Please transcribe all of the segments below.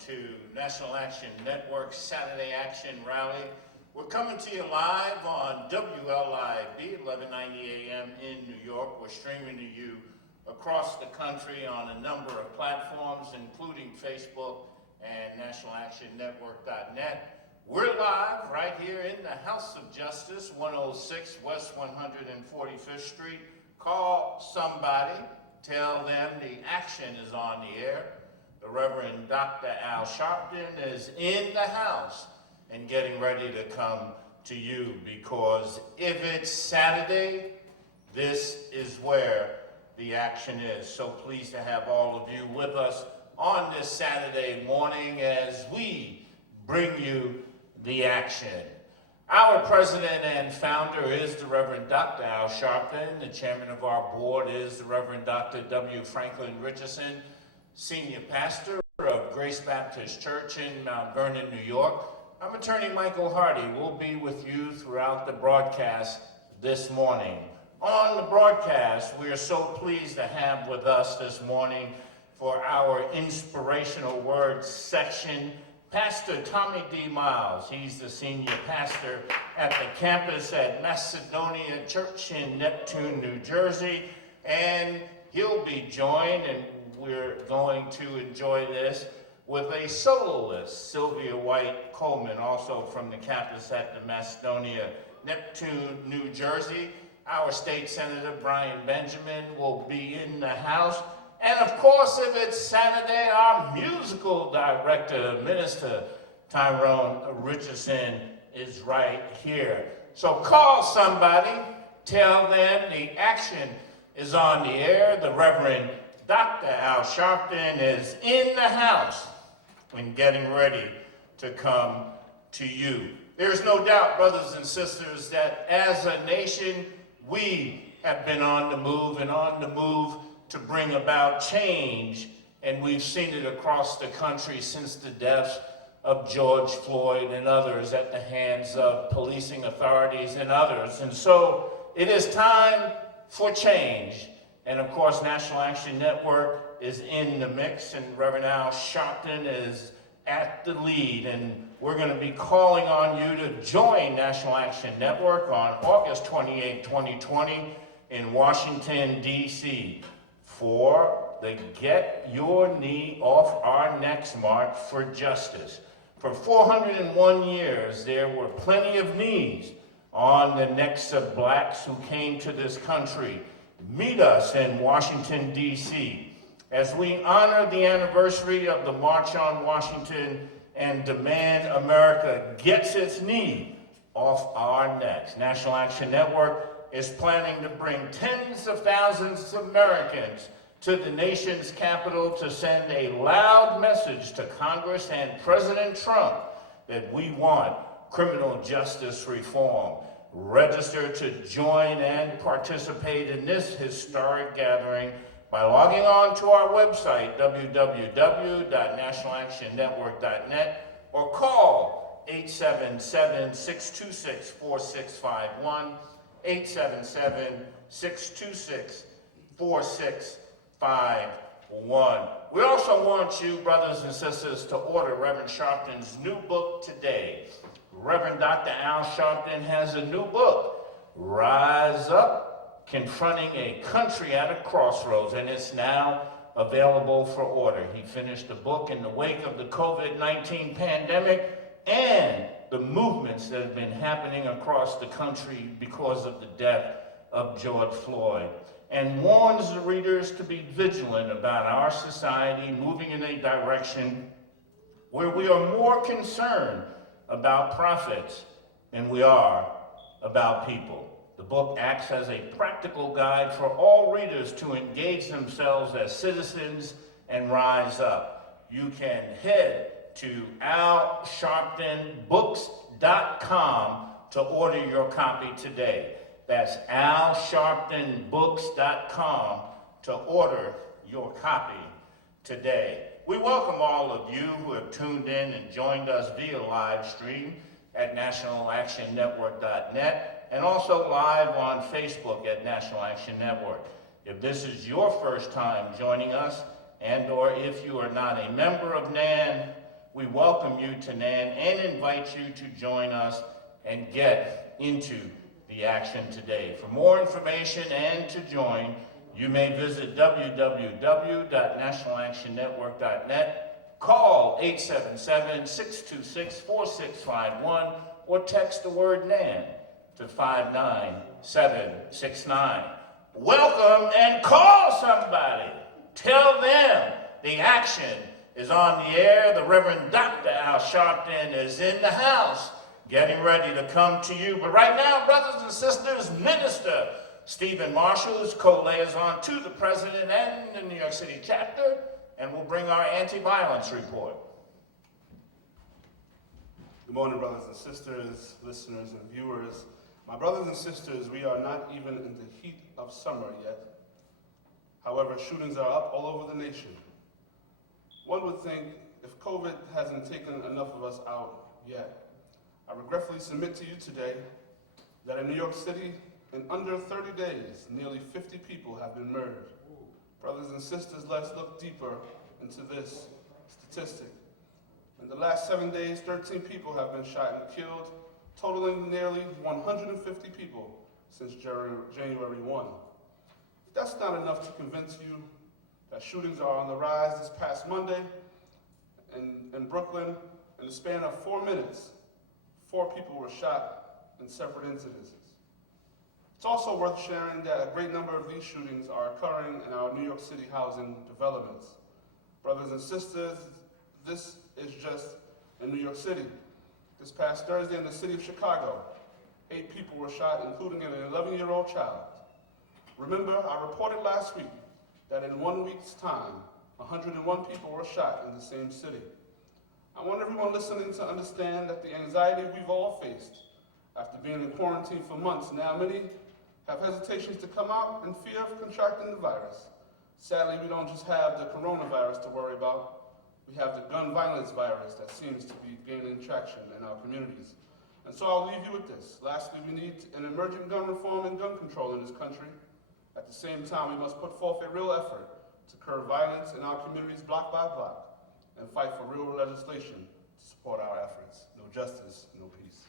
to National Action Network Saturday Action Rally. We're coming to you live on WLIB, 1190 AM in New York. We're streaming to you across the country on a number of platforms, including Facebook and nationalactionnetwork.net. We're live right here in the House of Justice, 106 West 145th Street. Call somebody, tell them the action is on the air. The Reverend Dr. Al Sharpton is in the house and getting ready to come to you, because if it's Saturday, this is where the action is. So pleased to have all of you with us on this Saturday morning as we bring you the action. Our president and founder is the Reverend Dr. Al Sharpton. The chairman of our board is the Reverend Dr. W. Franklin Richardson, senior pastor of Grace Baptist Church in Mount Vernon, New York. I'm Attorney Michael Hardy. We'll be with you throughout the broadcast this morning. On the broadcast, we are so pleased to have with us this morning for our inspirational words section, Pastor Tommy D. Miles. He's the senior pastor at the campus at Macedonia Church in Neptune, New Jersey, and he'll be joined, and we're going to enjoy this, with a soloist, Sylvia White Coleman, also from the campus at the Macedonia, Neptune, New Jersey. Our state senator, Brian Benjamin, will be in the house. And of course, if it's Saturday, our musical director, Minister Tyrone Richardson, is right here. So call somebody, tell them the action is on the air. The Reverend Dr. Al Sharpton is in the house and getting ready to come to you. There's no doubt, brothers and sisters, that as a nation, we have been on the move and on the move to bring about change, and we've seen it across the country since the deaths of George Floyd and others at the hands of policing authorities and others. And so it is time for change. And of course, National Action Network is in the mix, and Reverend Al Sharpton is at the lead. And we're going to be calling on you to join National Action Network on August 28, 2020 in Washington, D.C. for the Get Your Knee Off Our Necks March for Justice. For 401 years, there were plenty of knees on the necks of blacks who came to this country. Meet us in Washington, D.C. as we honor the anniversary of the March on Washington and demand America gets its knee off our necks. National Action Network is planning to bring tens of thousands of Americans to the nation's capital to send a loud message to Congress and President Trump that we want criminal justice reform. Register to join and participate in this historic gathering by logging on to our website, www.nationalactionnetwork.net, or call 877-626-4651, 877-626-4651. We also want you, brothers and sisters, to order Reverend Sharpton's new book today. Reverend Dr. Al Sharpton has a new book, Rise Up, Confronting a Country at a Crossroads, and it's now available for order. He finished the book in the wake of the COVID-19 pandemic and the movements that have been happening across the country because of the death of George Floyd, and warns the readers to be vigilant about our society moving in a direction where we are more concerned about profits than we are about people. The book acts as a practical guide for all readers to engage themselves as citizens and rise up. You can head to alsharptonbooks.com to order your copy today. That's alsharptonbooks.com to order your copy today. We welcome all of you who have tuned in and joined us via live stream at nationalactionnetwork.net and also live on Facebook at National Action Network. If this is your first time joining us, and or if you are not a member of NAN, We welcome you to NAN and invite you to join us and get into the action today. For more information and to join, you may visit www.nationalactionnetwork.net, call 877-626-4651, or text the word NAN to 59769. Welcome and call somebody. Tell them the action is on the air. The Reverend Dr. Al Sharpton is in the house, getting ready to come to you. But right now, brothers and sisters, Minister Stephen Marshall is co-liaison to the President and the New York City chapter, and will bring our anti-violence report. Good morning, brothers and sisters, listeners and viewers. My brothers and sisters, we are not even in the heat of summer yet. However, shootings are up all over the nation. One would think if COVID hasn't taken enough of us out yet, I regretfully submit to you today that in New York City, in under 30 days, nearly 50 people have been murdered. Brothers and sisters, let's look deeper into this statistic. In the last 7 days, 13 people have been shot and killed, totaling nearly 150 people since January 1. If that's not enough to convince you that shootings are on the rise, this past Monday in Brooklyn, in the span of 4 minutes, 4 people were shot in separate incidences. It's also worth sharing that a great number of these shootings are occurring in our New York City housing developments. Brothers and sisters, this is just in New York City. This past Thursday in the city of Chicago, 8 people were shot, including an 11-year-old child. Remember, I reported last week that in 1 week's time, 101 people were shot in the same city. I want everyone listening to understand that the anxiety we've all faced after being in quarantine for months, now many have hesitations to come out in fear of contracting the virus. Sadly, we don't just have the coronavirus to worry about. We have the gun violence virus that seems to be gaining traction in our communities. And so I'll leave you with this. Lastly, we need an emergent gun reform and gun control in this country. At the same time, we must put forth a real effort to curb violence in our communities block by block and fight for real legislation to support our efforts. No justice, no peace.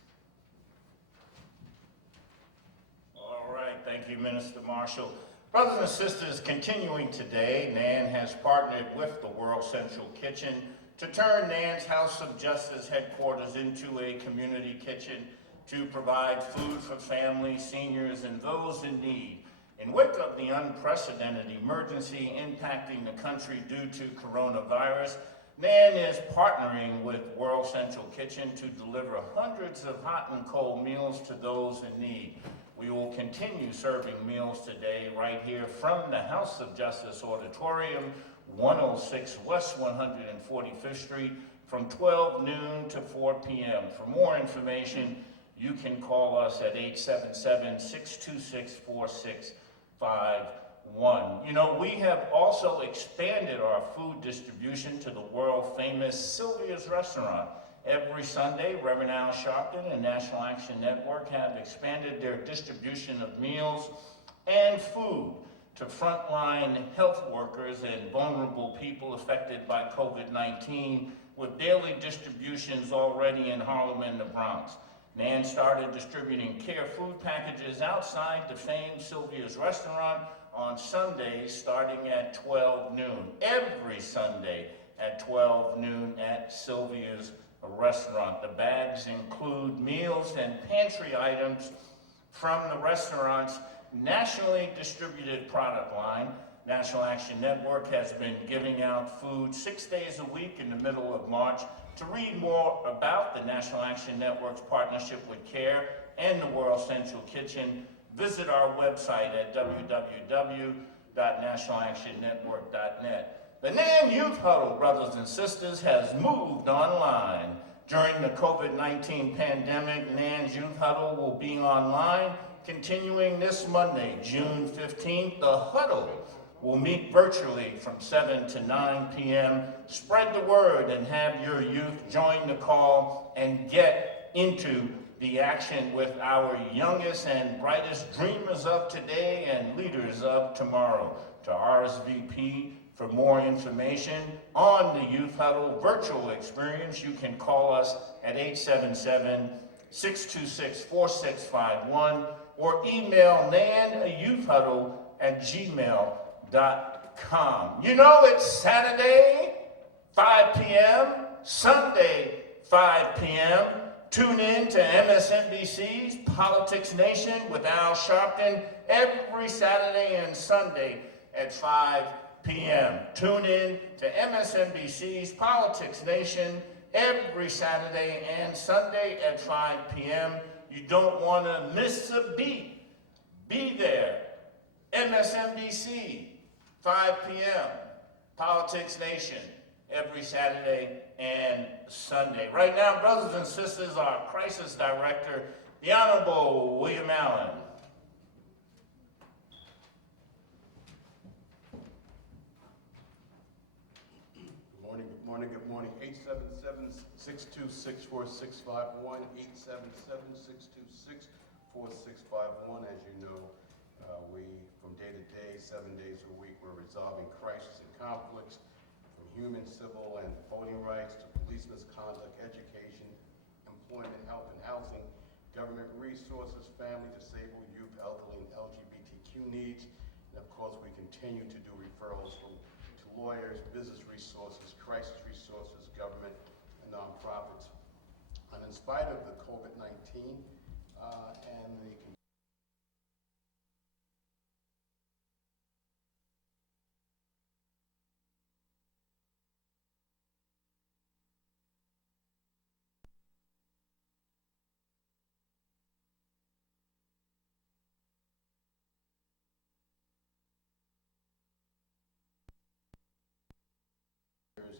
All right, thank you, Minister Marshall. Brothers and sisters, continuing today, NAN has partnered with the World Central Kitchen to turn NAN's House of Justice headquarters into a community kitchen to provide food for families, seniors, and those in need. In wake of the unprecedented emergency impacting the country due to coronavirus, NAN is partnering with World Central Kitchen to deliver hundreds of hot and cold meals to those in need. We will continue serving meals today right here from the House of Justice Auditorium, 106 West 145th Street, from 12 noon to 4 p.m. For more information, you can call us at 877-626-4651. You know, we have also expanded our food distribution to the world-famous Sylvia's Restaurant. Every Sunday, Reverend Al Sharpton and National Action Network have expanded their distribution of meals and food to frontline health workers and vulnerable people affected by COVID-19, with daily distributions already in Harlem and the Bronx. NAN started distributing care food packages outside the famed Sylvia's Restaurant on Sundays starting at 12 noon. Every Sunday at 12 noon at Sylvia's Restaurant. The bags include meals and pantry items from the restaurant's nationally distributed product line. National Action Network has been giving out food 6 days a week in the middle of March. To read more about the National Action Network's partnership with CARE and the World Central Kitchen, visit our website at www.nationalactionnetwork.net. The NAN Youth Huddle, brothers and sisters, has moved online. During the COVID-19 pandemic, NAN's Youth Huddle will be online continuing this Monday, June 15th. The huddle will meet virtually from 7 to 9 p.m. Spread the word and have your youth join the call and get into the action with our youngest and brightest dreamers of today and leaders of tomorrow. To RSVP For more information on the Youth Huddle virtual experience, you can call us at 877-626-4651 or email nanayouthhuddle@gmail.com. You know it's Saturday, 5 p.m., Sunday, 5 p.m. Tune in to MSNBC's Politics Nation with Al Sharpton every Saturday and Sunday at 5 p.m. Tune in to MSNBC's Politics Nation every Saturday and Sunday at 5 p.m. You don't want to miss a beat. Be there. MSNBC, 5 p.m. Politics Nation every Saturday and Sunday. Right now, brothers and sisters, our crisis director, the Honorable William Allen. Good morning. 877-626-4651, 877-626-4651. As you know, we, from day to day, 7 days a week, we're resolving crises and conflicts, from human, civil, and voting rights to police misconduct, education, employment, health and housing, government resources, family, disabled, youth, elderly, and LGBTQ needs. And of course, we continue to do referrals to lawyers, business resources, crisis resources, government, and nonprofits. And in spite of the COVID-19 and the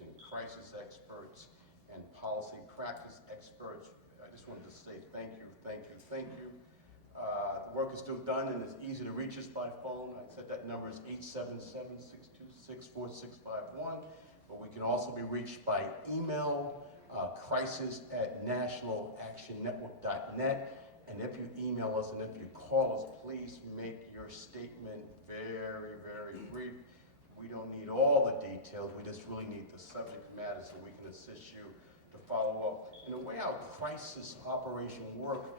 and crisis experts and policy practice experts, I just wanted to say thank you. The work is still done and it's easy to reach us by phone. I said that number is 877-626-4651, but we can also be reached by email, crisis@nationalactionnetwork.net. And if you email us and if you call us, please make your statement very, very brief. We don't need all the details, we just really need the subject matter so we can assist you to follow up. And the way our crisis operation work,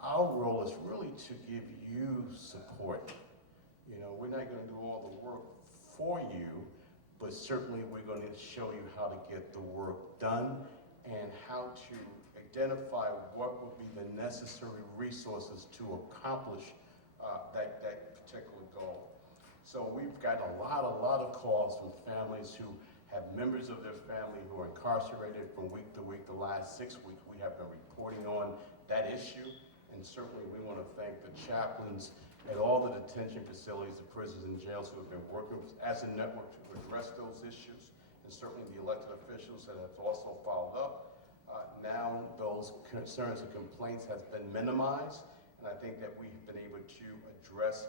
our role is really to give you support. You know, we're not gonna do all the work for you, but certainly we're gonna show you how to get the work done and how to identify what would be the necessary resources to accomplish that particular goal. So we've got a lot of calls from families who have members of their family who are incarcerated from week to week. The last 6 weeks we have been reporting on that issue, and certainly we want to thank the chaplains at all the detention facilities, the prisons and jails who have been working as a network to address those issues, and certainly the elected officials that have also followed up. Now those concerns and complaints have been minimized, and I think that we've been able to address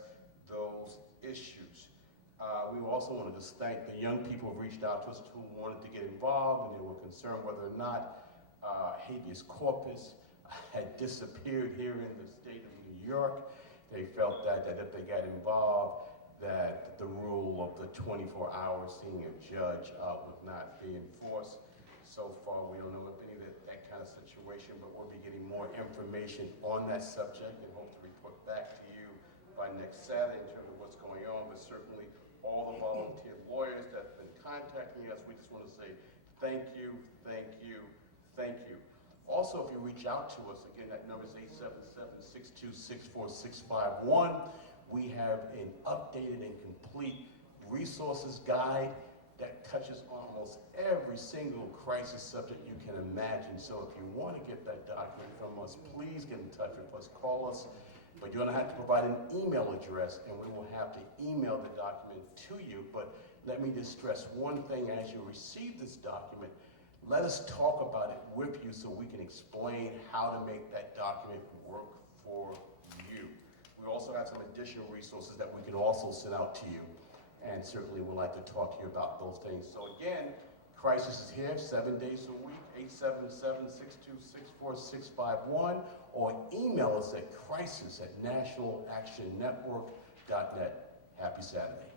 those issues. We also want to just thank the young people who reached out to us who wanted to get involved, and they were concerned whether or not habeas corpus had disappeared here in the state of New York. They felt that if they got involved, that the rule of the 24 hours seeing a judge would not be enforced. So far, we don't know of any of that kind of situation, but we'll be getting more information on that subject and hope to report back to you by next Saturday in terms of what's going on. But certainly, all the volunteer lawyers that have been contacting us, we just want to say thank you. Also, if you reach out to us, again, that number is 877-626-4651. We have an updated and complete resources guide that touches almost every single crisis subject you can imagine. So if you want to get that document from us, please get in touch with us, call us, but you're going to have to provide an email address, and we will have to email the document to you. But let me just stress one thing: as you receive this document, let us talk about it with you so we can explain how to make that document work for you. We also have some additional resources that we can also send out to you, and certainly we'd like to talk to you about those things. So again, Crisis is here 7 days a week, 877-626-4651, or email us at crisis@nationalactionnetwork.net. Happy Saturday.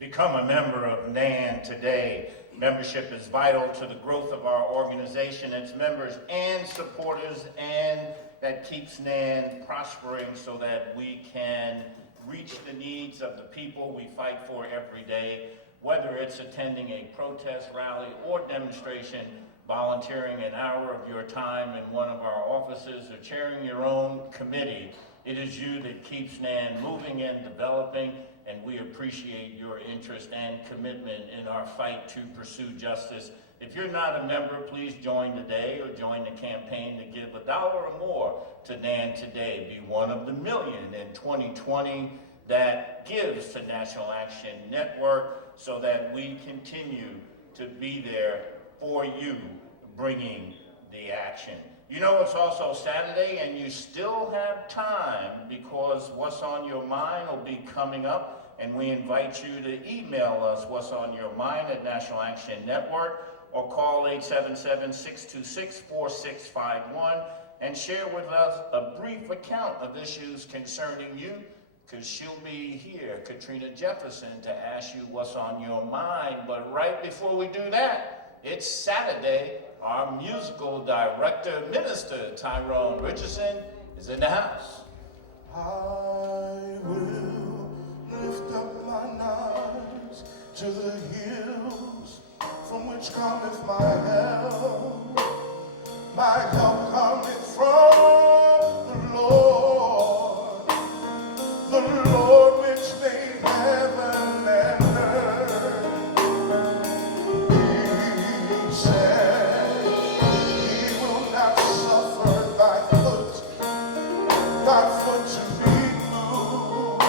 Become a member of NAN today. Membership is vital to the growth of our organization, its members and supporters, and that keeps NAN prospering so that we can reach the needs of the people we fight for every day. Whether it's attending a protest, rally, or demonstration, volunteering an hour of your time in one of our offices, or chairing your own committee, it is you that keeps NAN moving and developing, and we appreciate your interest and commitment in our fight to pursue justice. If you're not a member, please join today or join the campaign to give $1 or more to NAN today. Be one of the million in 2020 that gives to National Action Network so that we continue to be there for you, bringing the action. You know, it's also Saturday and you still have time because What's on Your Mind will be coming up, and we invite you to email us What's on Your Mind at National Action Network or call 877-626-4651 and share with us a brief account of issues concerning you, because she'll be here, Katrina Jefferson, to ask you what's on your mind. But right before we do that, it's Saturday. Our musical director, Minister Tyrone Richardson, is in the house. I will lift up mine eyes to the hills from which cometh my help. My help cometh from the Lord which made heaven and earth. He said, He will not suffer thy foot to be moved.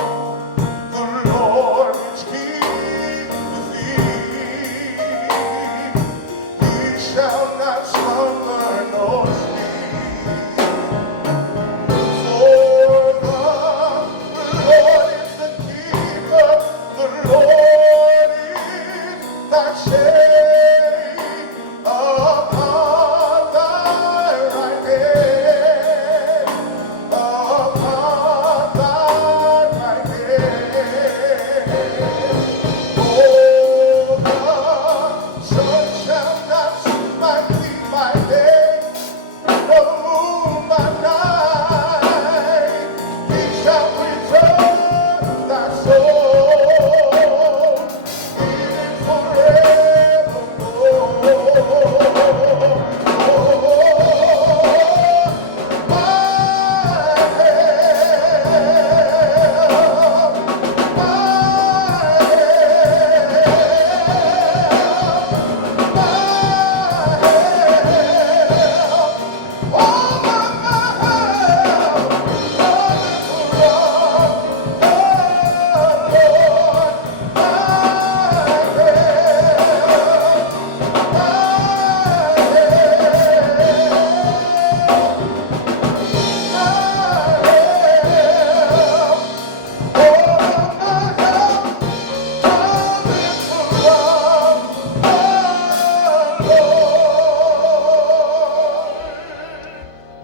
The Lord which keepeth thee, He shall not slumber nor sleep. For the Lord is the keeper, the Lord is thy shade upon thy right hand. Upon thy right hand. Oh, the sun shall not smite thee by day, nor the moon by night. He shall preserve thy soul, even forevermore.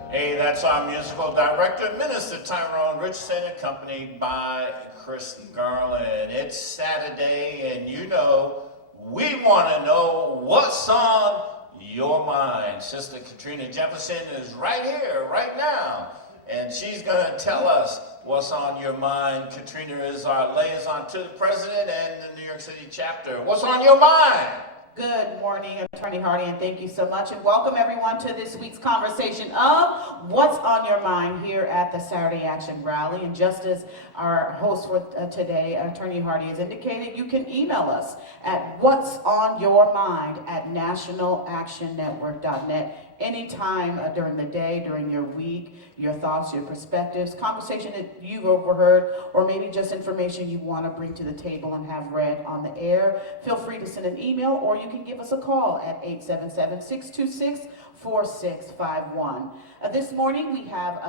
Hey, that's our musical director, Minister Tyrone Richardson, accompanied by Chris Garland. It's Saturday, and you know, we want to know what's on your mind. Sister Katrina Jefferson is right here, right now, and she's going to tell us what's on your mind. Katrina is our liaison to the president and the New York City chapter. What's on your mind? Good morning, Attorney Hardy, and thank you so much. And welcome everyone to this week's conversation of What's on Your Mind here at the Saturday Action Rally. And just as our host for today, Attorney Hardy, has indicated, you can email us at whatsonyourmind@nationalactionnetwork.net anytime during the day, during your week, your thoughts, your perspectives, conversation that you've overheard, or maybe just information you want to bring to the table and have read on the air. Feel free to send an email, or you can give us a call at 877-626-4651. This morning we have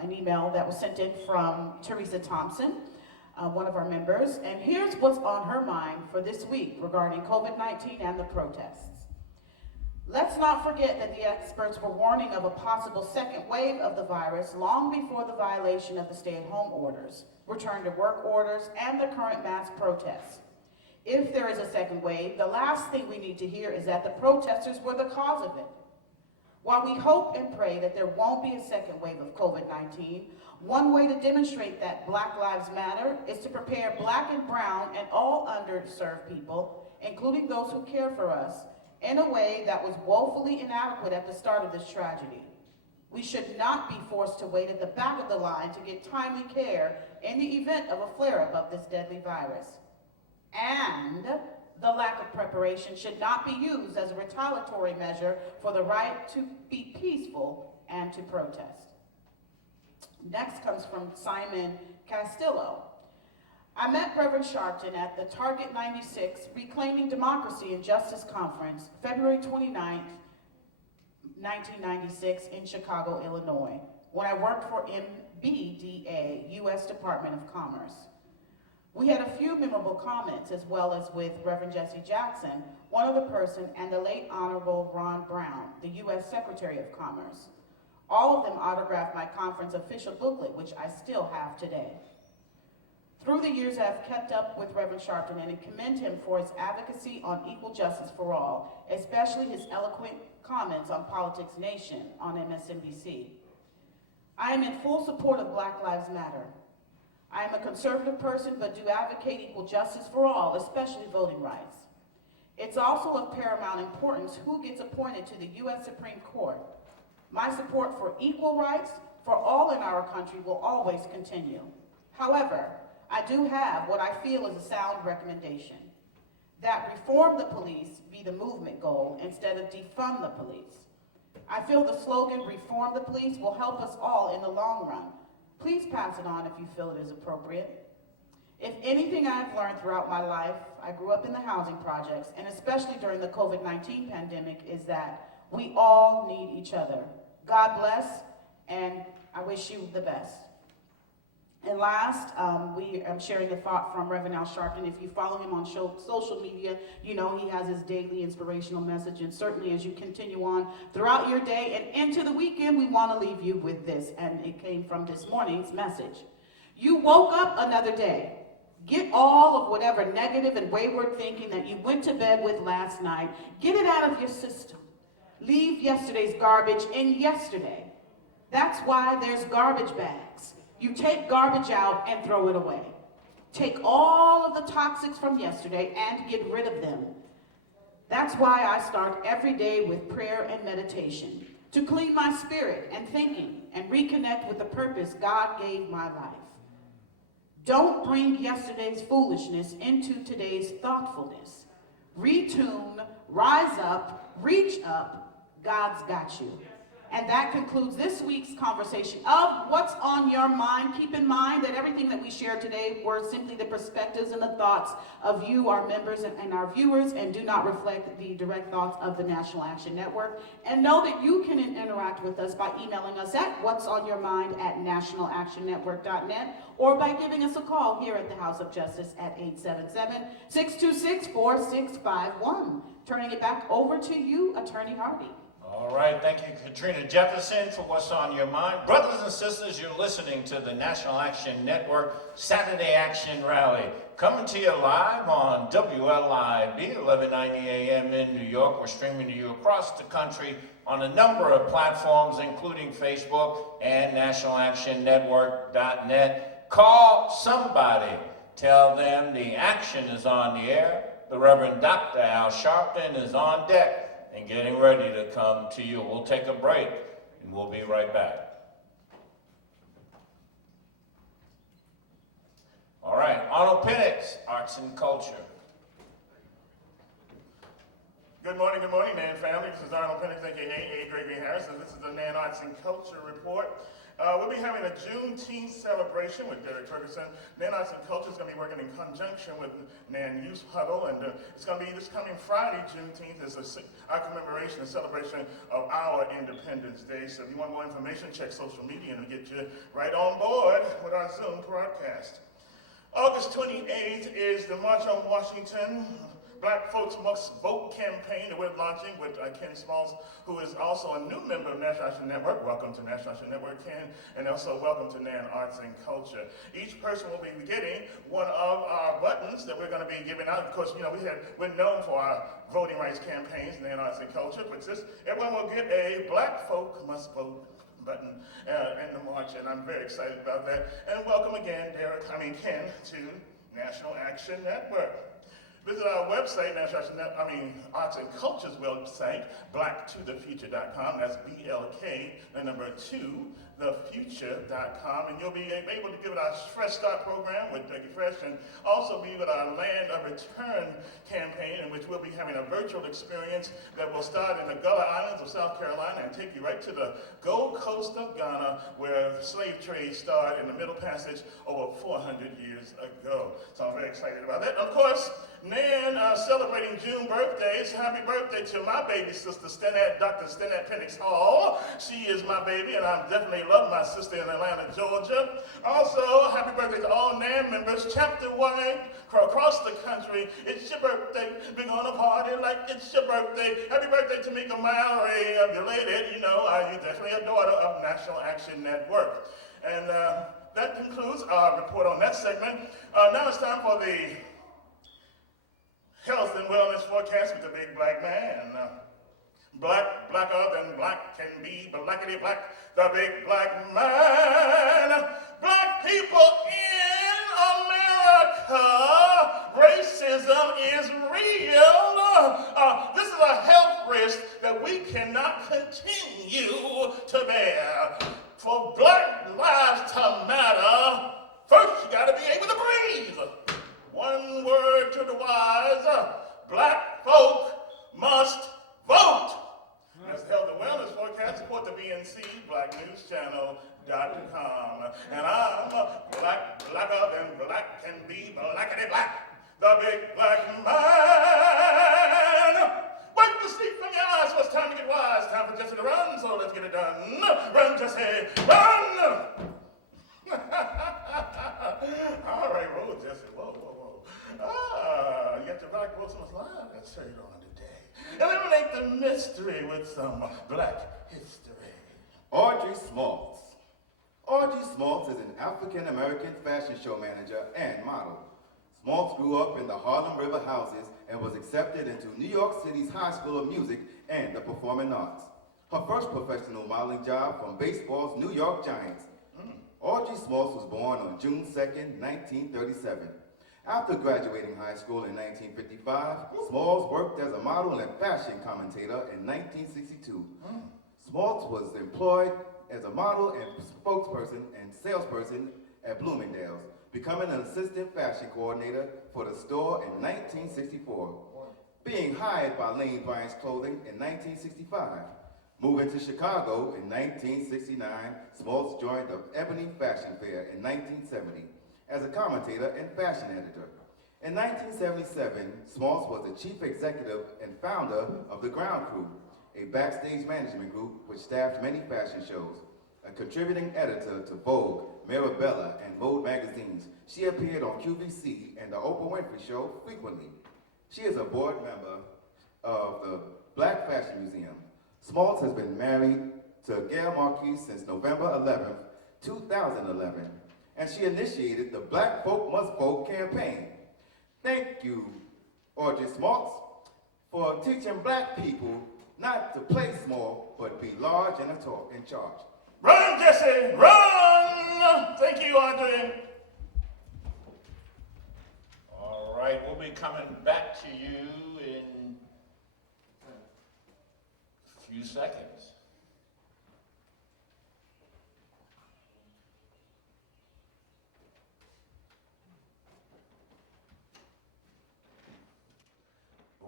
an email that was sent in from Teresa Thompson, one of our members, and here's what's on her mind for this week regarding COVID-19 and the protests. Let's not forget that the experts were warning of a possible second wave of the virus long before the violation of the stay-at-home orders, return to work orders, and the current mass protests. If there is a second wave, the last thing we need to hear is that the protesters were the cause of it. While we hope and pray that there won't be a second wave of COVID-19, one way to demonstrate that Black Lives Matter is to prepare Black and brown and all underserved people, including those who care for us, in a way that was woefully inadequate at the start of this tragedy. We should not be forced to wait at the back of the line to get timely care in the event of a flare-up of this deadly virus. And the lack of preparation should not be used as a retaliatory measure for the right to be peaceful and to protest. Next comes from Simon Castillo. I met Reverend Sharpton at the Target 96 Reclaiming Democracy and Justice Conference, February 29th, 1996 in Chicago, Illinois, when I worked for MBDA, U.S. Department of Commerce. We had a few memorable comments, as well as with Reverend Jesse Jackson, one other person, and the late Honorable Ron Brown, the U.S. Secretary of Commerce. All of them autographed my conference official booklet, which I still have today. Through the years, I have kept up with Reverend Sharpton and commend him for his advocacy on equal justice for all, especially his eloquent comments on Politics Nation on MSNBC. I am in full support of Black Lives Matter. I am a conservative person, but do advocate equal justice for all, especially voting rights. It's also of paramount importance who gets appointed to the U.S. Supreme Court. My support for equal rights for all in our country will always continue. However, I do have what I feel is a sound recommendation, that reform the police be the movement goal instead of defund the police. I feel the slogan, reform the police, will help us all in the long run. Please pass it on if you feel it is appropriate. If anything I've learned throughout my life, I grew up in the housing projects, and especially during the COVID-19 pandemic, is that we all need each other. God bless, and I wish you the best. And last, I'm sharing a thought from Reverend Al Sharpton. If you follow him on social media, you know he has his daily inspirational message. And certainly as you continue on throughout your day and into the weekend, we want to leave you with this. And it came from this morning's message. You woke up another day. Get all of whatever negative and wayward thinking that you went to bed with last night. Get it out of your system. Leave yesterday's garbage in yesterday. That's why there's garbage bags. You take garbage out and throw it away. Take all of the toxics from yesterday and get rid of them. That's why I start every day with prayer and meditation, to clean my spirit and thinking and reconnect with the purpose God gave my life. Don't bring yesterday's foolishness into today's thoughtfulness. Retune, rise up, reach up. God's got you. And that concludes this week's conversation of What's on Your Mind. Keep in mind that everything that we shared today were simply the perspectives and the thoughts of you, our members, and our viewers, and do not reflect the direct thoughts of the National Action Network. And know that you can interact with us by emailing us at whatsonyourmind@nationalactionnetwork.net or by giving us a call here at the House of Justice at 877-626-4651. Turning it back over to you, Attorney Harvey. All right, thank you, Katrina Jefferson, for What's on Your Mind. Brothers and sisters, you're listening to the National Action Network Saturday Action Rally, coming to you live on WLIB, 1190 AM in New York. We're streaming to you across the country on a number of platforms, including Facebook and nationalactionnetwork.net. Call somebody. Tell them the action is on the air. The Reverend Dr. Al Sharpton is on deck and getting ready to come to you. We'll take a break, and we'll be right back. All right, Arnold Penix, Arts and Culture. Good morning, NAN family. This is Arnold Penix, a.k.a. Gregory Harris, and this is the NAN Arts and Culture Report. We'll be having a Juneteenth celebration with Derek Ferguson. NAN Arts and Culture is going to be working in conjunction with NAN Youth Huddle, and it's going to be this coming Friday, Juneteenth, is our commemoration and celebration of our Independence Day. So if you want more information, check social media and we'll get you right on board with our Zoom broadcast. August 28th is the March on Washington. Black Folks Must Vote campaign that we're launching with Ken Smalls, who is also a new member of National Action Network. Welcome to National Action Network, Ken, and also welcome to NAN Arts and Culture. Each person will be getting one of our buttons that we're going to be giving out. Of course, you know, we're known for our voting rights campaigns, NAN Arts and Culture, but everyone will get a Black Folk Must Vote button in the march, and I'm very excited about that. And welcome again, Ken, to National Action Network. Visit our website, Arts and Culture's website, blacktothefuture.com. That's BLK, the number 2, thefuture.com. And you'll be able to give it our Fresh Start program with Dougie Fresh, and also be with our Land of Return campaign, in which we'll be having a virtual experience that will start in the Gullah Islands of South Carolina and take you right to the Gold Coast of Ghana, where slave trade started in the Middle Passage over 400 years ago. So I'm very excited about that. Of course, NAN celebrating June birthdays. Happy birthday to my baby sister, Dr. Stenette Penix Hall. She is my baby, and I definitely love my sister in Atlanta, Georgia. Also, happy birthday to all NAN members, chapter-wide, across the country. It's your birthday. We're gonna party like it's your birthday. Happy birthday to Mika Mowry, belated. You know, you're definitely a daughter of National Action Network. And that concludes our report on that segment. Now it's time for the health and wellness forecast with the big black man. Blacker than black can be, blackity black, the big black man. Black people in America, racism is real. This is a health risk that we cannot continue to bear. For black lives to matter, first you gotta be able to breathe. One word to the wise, black folk must vote. That's the health and wellness forecast. Support the BNC, blacknewschannel.com. And I'm blacker than black can be, blackity black, the big black man. Wipe the sleep from your eyes, so it's time to get wise. Time for Jesse to run, so let's get it done. Run, Jesse, run! All right, roll, Jesse. Whoa. You got your black Wilson's Live. That's straight on today. Eliminate the mystery with some black history. Audrey Smalls. Audrey Smalls is an African-American fashion show manager and model. Smalls grew up in the Harlem River houses and was accepted into New York City's High School of Music and the Performing Arts. Her first professional modeling job from baseball's New York Giants. Audrey Smalls was born on June 2nd, 1937. After graduating high school in 1955, Smalls worked as a model and fashion commentator in 1962. Smalls was employed as a model and spokesperson and salesperson at Bloomingdale's, becoming an assistant fashion coordinator for the store in 1964. Being hired by Lane Bryant's Clothing in 1965. Moving to Chicago in 1969, Smalls joined the Ebony Fashion Fair in 1970 as a commentator and fashion editor. In 1977, Smalls was the chief executive and founder of The Ground Crew, a backstage management group which staffed many fashion shows. A contributing editor to Vogue, Mirabella, and Mode magazines, she appeared on QVC and The Oprah Winfrey Show frequently. She is a board member of the Black Fashion Museum. Smalls has been married to Gail Marquis since November 11th, 2011, and she initiated the Black Folk Must Vote campaign. Thank you, Audrey Smalls, for teaching black people not to play small, but be large and in charge. Run, Jesse, run! Thank you, Audrey. All right, we'll be coming back to you in a few seconds.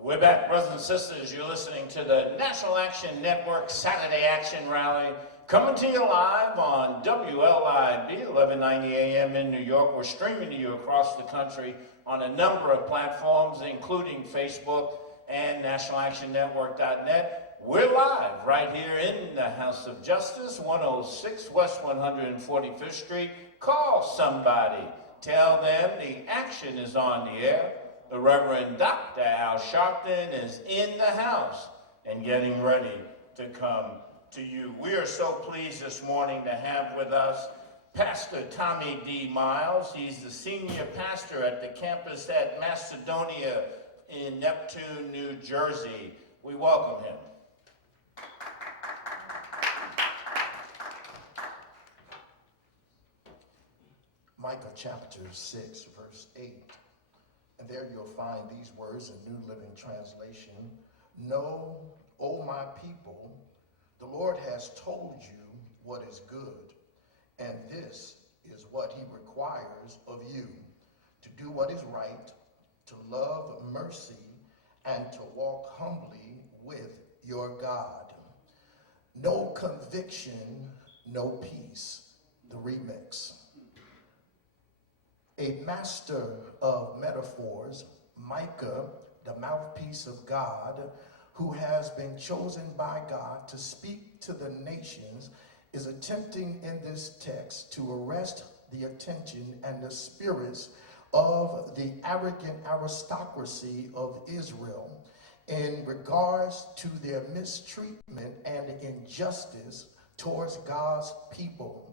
We're back, brothers and sisters. You're listening to the National Action Network Saturday Action Rally, coming to you live on WLIB, 1190 AM in New York. We're streaming to you across the country on a number of platforms, including Facebook and nationalactionnetwork.net. We're live right here in the House of Justice, 106 West 145th Street. Call somebody. Tell them the action is on the air. The Reverend Dr. Al Sharpton is in the house and getting ready to come to you. We are so pleased this morning to have with us Pastor Tommy D. Miles. He's the senior pastor at the campus at Macedonia in Neptune, New Jersey. We welcome him. Micah chapter 6, verse 8. And there you'll find these words in New Living Translation. Know, O my people, the Lord has told you what is good, and this is what he requires of you, to do what is right, to love mercy, and to walk humbly with your God. No conviction, no peace. The remix. A master of metaphors, Micah, the mouthpiece of God, who has been chosen by God to speak to the nations, is attempting in this text to arrest the attention and the spirits of the arrogant aristocracy of Israel in regards to their mistreatment and injustice towards God's people.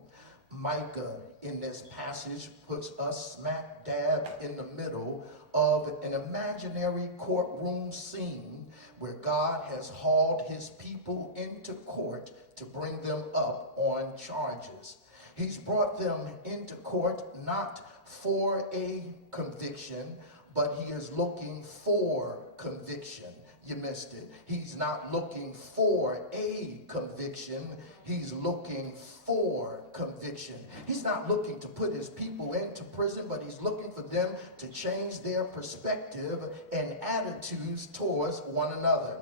Micah in this passage puts us smack dab in the middle of an imaginary courtroom scene where God has hauled his people into court to bring them up on charges. He's brought them into court not for a conviction, but he is looking for conviction. You missed it. He's not looking for a conviction. He's looking for conviction. He's not looking to put his people into prison, but he's looking for them to change their perspective and attitudes towards one another.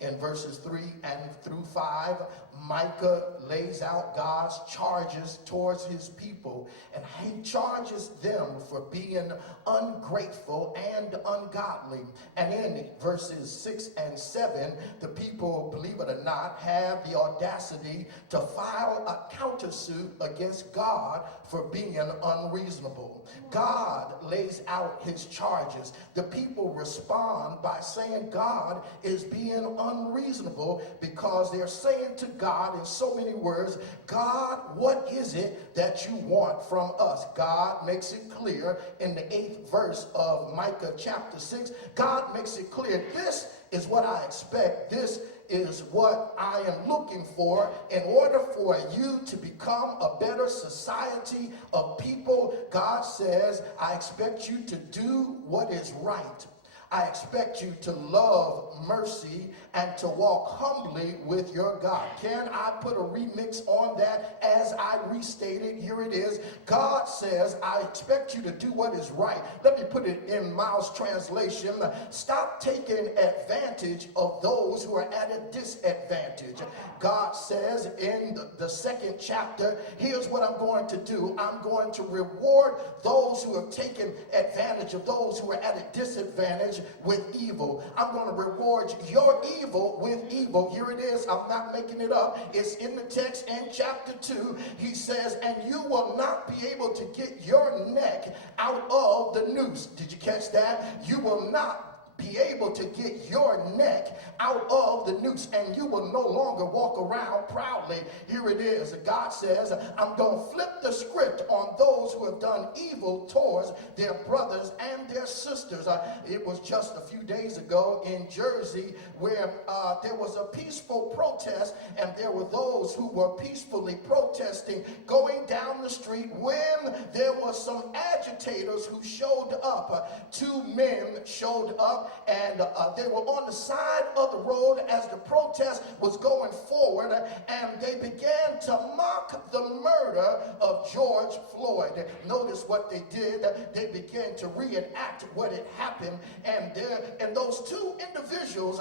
In verses 3 and through 5, Micah lays out God's charges towards his people, and he charges them for being ungrateful and ungodly. And in verses 6 and 7, the people, believe it or not, have the audacity to file a countersuit against God for being unreasonable. God lays out his charges. The people respond by saying God is being unreasonable because they're saying to God in so many words, God, what is it that you want from us? God makes it clear in the 8th verse of Micah chapter 6. God makes it clear, this is what I expect. This is what I am looking for in order for you to become a better society of people. God says, I expect you to do what is right. I expect you to love mercy and to walk humbly with your God. Can I put a remix on that as I restated? Here it is. God says, I expect you to do what is right. Let me put it in Miles' translation. Stop taking advantage of those who are at a disadvantage. God says in the 2nd chapter, here's what I'm going to do. I'm going to reward those who have taken advantage of those who are at a disadvantage with evil. I'm going to reward your evil with evil. Here it is. I'm not making it up. It's in the text in chapter 2. He says, and you will not be able to get your neck out of the noose. Did you catch that? You will not be able to get your neck out of the noose, and you will no longer walk around proudly. Here it is. God says, I'm going to flip the script on those who have done evil towards their brothers and their sisters. It was just a few days ago in Jersey where there was a peaceful protest, and there were those who were peacefully protesting going down the street when there was some agitators who showed up. 2 men showed up, and they were on the side of the road as the protest was going forward, and they began to mock the murder of George Floyd. Notice what they did. They began to reenact what had happened, and those 2 individuals,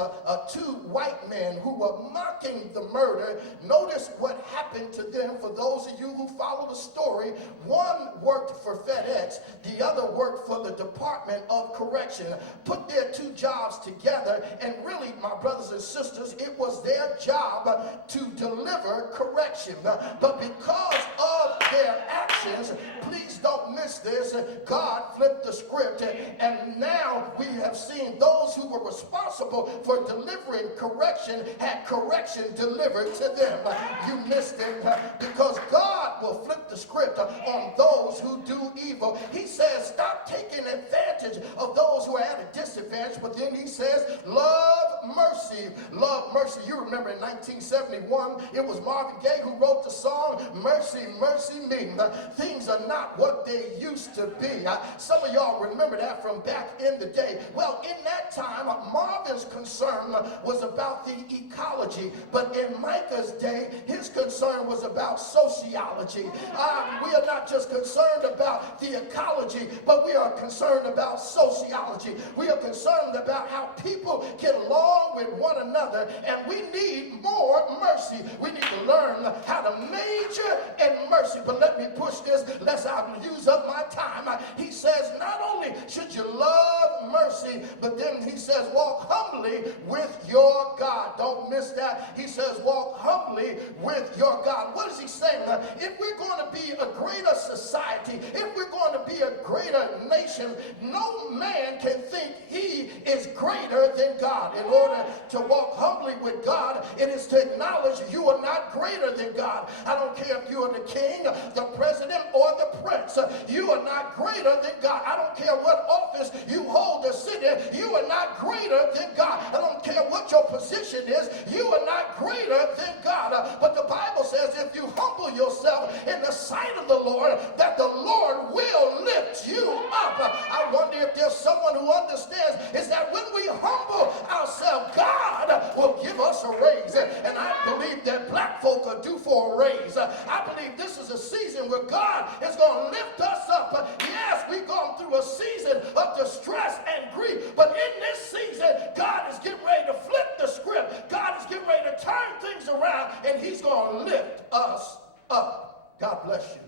2 white men who were mocking the murder, notice what happened to them. For those of you who follow the story, one worked for FedEx, the other worked for the Department of Correction. Put their 2 jobs together, and really, my brothers and sisters, it was their job to deliver correction. But because of their actions, please don't miss miss this, God flipped the script, and now we have seen those who were responsible for delivering correction had correction delivered to them. You missed it because God will flip the script on those who do evil. He says, stop taking advantage of those who are at a disadvantage, but then he says, love mercy. Love mercy. You remember in 1971, it was Marvin Gaye who wrote the song, Mercy, Mercy Me. Things are not what they used to be. Some of y'all remember that from back in the day. Well, in that time, Marvin's concern was about the ecology, but in Micah's day, his concern was about sociology. We are not just concerned about the ecology, but we are concerned about sociology. We are concerned about how people get along with one another, and we need more mercy. We need to learn how to major in mercy. But let me push this, lest I use up my time. He says, not only should you love mercy, but then he says, walk humbly with your God. Don't miss that. He says, walk humbly with your God. What is he saying? If we're going to be a greater society, if we're going to be a greater nation, no man can think he is greater than God. In order to walk humbly with God, it is to acknowledge you are not greater than God. I don't care if you are the king, the president, or the prince. You are not greater than God. I don't care what office you hold or sit in. You are not greater than God. I don't care what your position is. You are not greater than God. But the Bible says if you humble yourself in the sight of the Lord, that the Lord will lift you up. I wonder if there's someone who understands is that when we humble ourselves, God will give us a raise. And I believe that black folk are due for a raise. I believe this is a season where God is going to lift us up. Yes, we've gone through a season of distress and grief, but in this season, God is getting ready to flip the script. God is getting ready to turn things around, and he's going to lift us up. God bless you.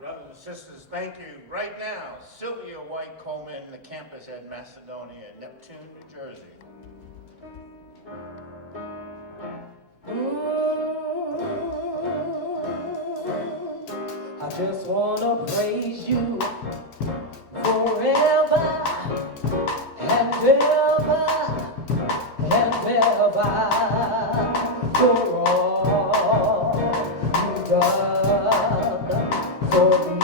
Brothers and sisters, thank you. Right now, Sylvia White Coleman, the campus at Macedonia, Neptune, New Jersey. I just wanna praise you forever and ever and ever for all you've done for me.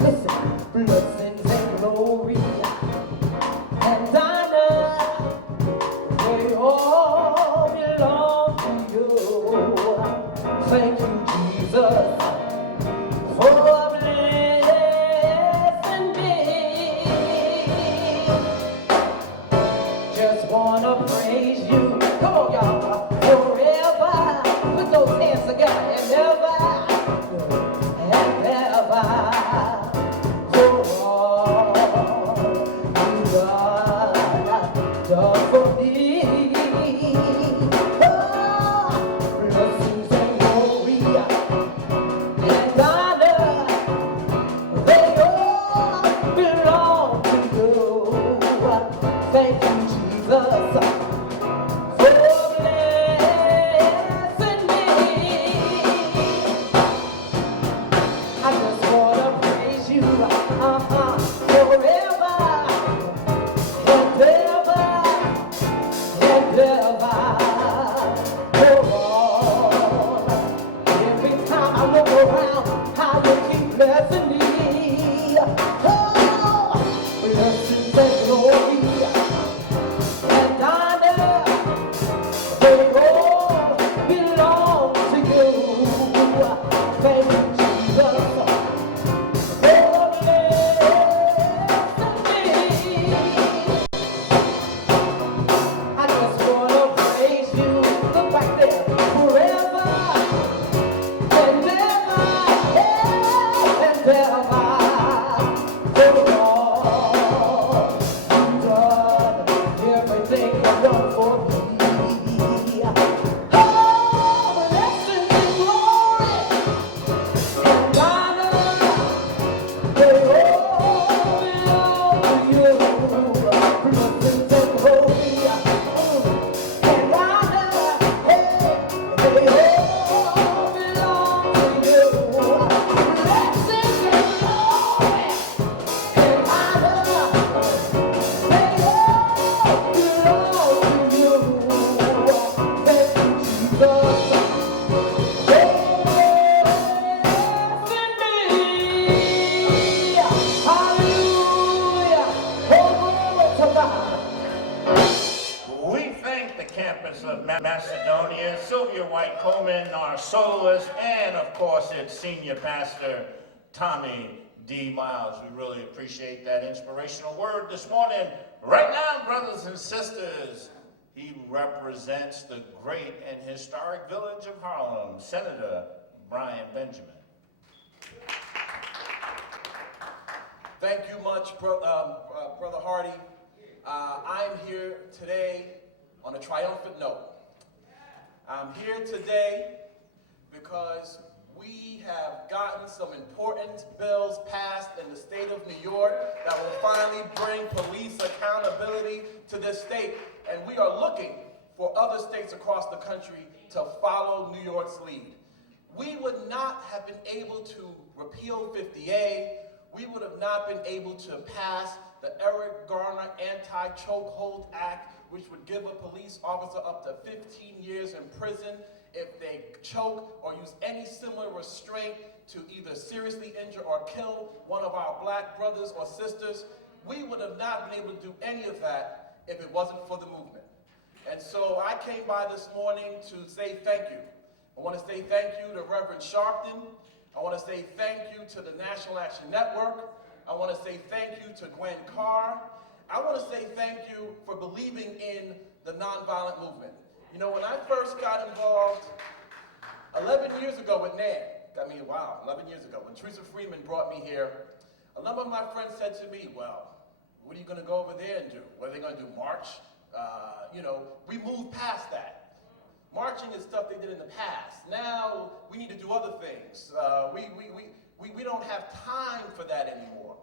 Listen, blessings and glory and honor, they all belong to you. Thank you, Jesus, for blessing me. Just wanna praise you. Come on, y'all. Forever. Put those hands together. And ever. For all you done for me. Oh, blessings and glory and honor, they all belong to you. Thank you, Jesus, for blessing me. I just wanna praise you, forever and ever and ever. For all. Every time I look around, how you keep blessing me. Oh, blessings and glory and honor, they all belong to you. Thank you, Jesus, for blessing me. Macedonia, Sylvia White Coleman, our soloist, and of course its senior pastor, Tommy D. Miles. We really appreciate that inspirational word this morning. Right now, brothers and sisters, he represents the great and historic village of Harlem, Senator Brian Benjamin. Thank you much, Brother Hardy. I'm here today on a triumphant note. I'm here today because we have gotten some important bills passed in the state of New York that will finally bring police accountability to this state. And we are looking for other states across the country to follow New York's lead. We would not have been able to repeal 50A. We would have not been able to pass the Eric Garner Anti-Chokehold Act, which would give a police officer up to 15 years in prison if they choke or use any similar restraint to either seriously injure or kill one of our black brothers or sisters. We would have not been able to do any of that if it wasn't for the movement. And so I came by this morning to say thank you. I want to say thank you to Reverend Sharpton. I want to say thank you to the National Action Network. I want to say thank you to Gwen Carr. I want to say thank you for believing in the nonviolent movement. You know, when I first got involved 11 years ago with NAN, 11 years ago, when Teresa Freeman brought me here, a number of my friends said to me, well, what are you going to go over there and do? What are they going to do, march? We moved past that. Marching is stuff they did in the past. Now we need to do other things. We don't have time for that anymore.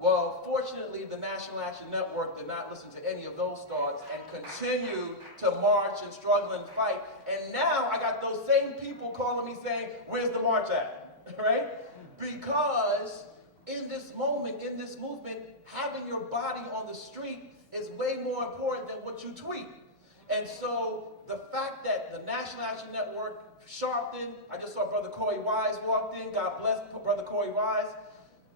Well, fortunately, the National Action Network did not listen to any of those thoughts and continued to march and struggle and fight. And now I got those same people calling me saying, where's the march at, right? Because in this moment, in this movement, having your body on the street is way more important than what you tweet. And so the fact that the National Action Network, Sharpton, I just saw Brother Corey Wise walked in, God bless Brother Corey Wise.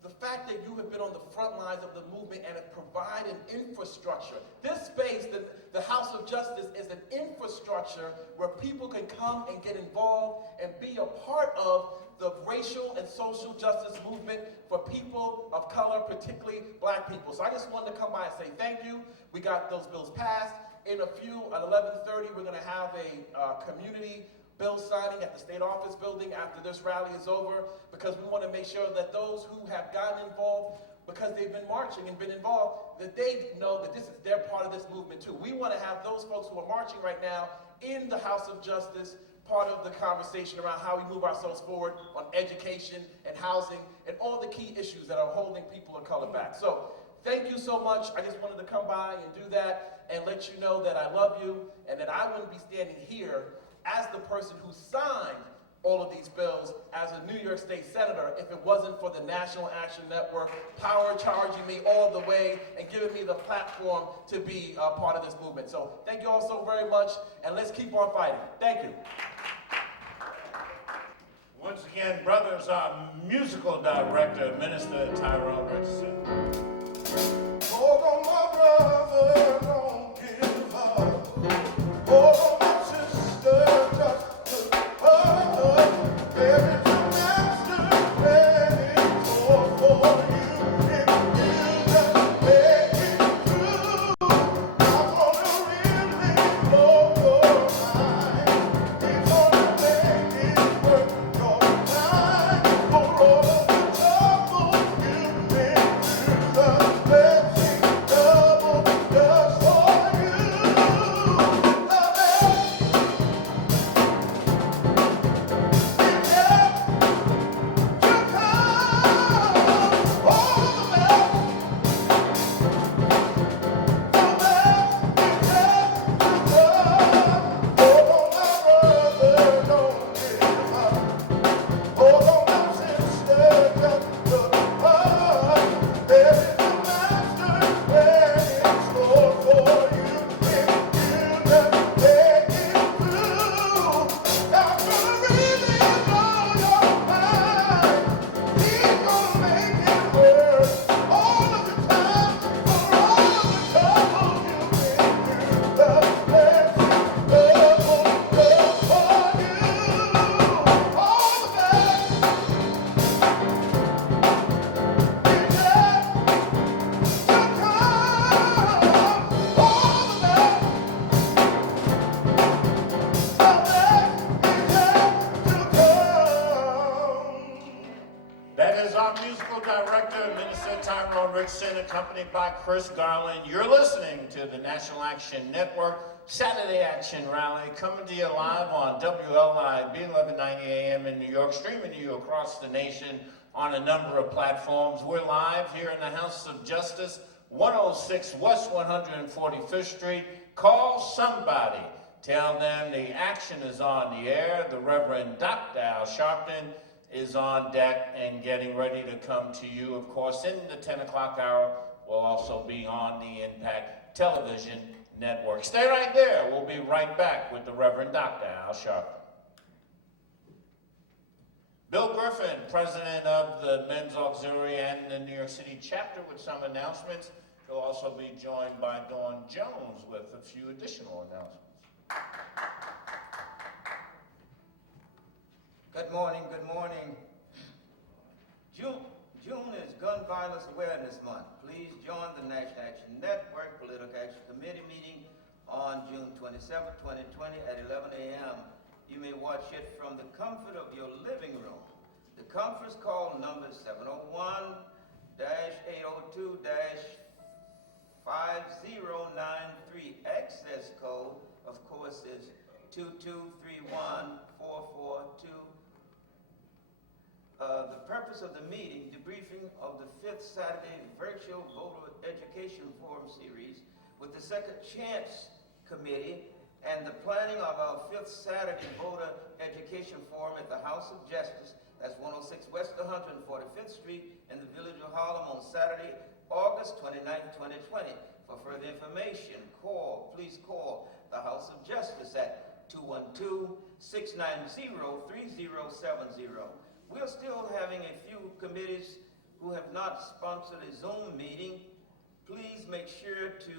The fact that you have been on the front lines of the movement and have provided infrastructure. This space, the House of Justice, is an infrastructure where people can come and get involved and be a part of the racial and social justice movement for people of color, particularly black people. So I just wanted to come by and say thank you. We got those bills passed. In a few, at 11:30, we're going to have a community bill signing at the state office building after this rally is over, because we want to make sure that those who have gotten involved because they've been marching and been involved, that they know that this is their part of this movement too. We want to have those folks who are marching right now in the House of Justice part of the conversation around how we move ourselves forward on education and housing and all the key issues that are holding people of color back. So thank you so much. I just wanted to come by and do that and let you know that I love you and that I wouldn't be standing here as the person who signed all of these bills as a New York State Senator if it wasn't for the National Action Network power charging me all the way and giving me the platform to be a part of this movement. So thank you all so very much, and let's keep on fighting. Thank you. Once again, brothers, our musical director, Minister Tyrone Richardson. Oh, my brother, don't give up. Oh, my sister, just look up. There is a master planning for you. If you just make it through, I'm gonna really blow your mind. He's gonna make it worth your time. For all of the trouble you've been through. Tyrone Richardson, accompanied by Chris Garland. You're listening to the National Action Network Saturday Action Rally, coming to you live on WLIB 1190 AM in New York, streaming to you across the nation on a number of platforms. We're live here in the House of Justice, 106 West 145th Street. Call somebody. Tell them the action is on the air. The Reverend Dr. Al Sharpton is on deck and getting ready to come to you. Of course, in the 10 o'clock hour, we'll also be on the Impact Television Network. Stay right there. We'll be right back with the Reverend Dr. Al Sharpton. Bill Griffin, president of the Men's Auxiliary and the New York City chapter, with some announcements. He'll also be joined by Dawn Jones with a few additional announcements. Good morning, good morning. June is Gun Violence Awareness Month. Please join the National Action Network Political Action Committee meeting on June 27, 2020 at 11 a.m. You may watch it from the comfort of your living room. The conference call number is 701-802-5093. Access code, of course, is 2231442. The purpose of the meeting, debriefing of the 5th Saturday Virtual Voter Education Forum Series with the Second Chance Committee and the planning of our 5th Saturday Voter Education Forum at the House of Justice, that's 106 West 145th Street in the Village of Harlem on Saturday, August 29, 2020. For further information, please call the House of Justice at 212-690-3070. We're still having a few committees who have not sponsored a Zoom meeting. Please make sure to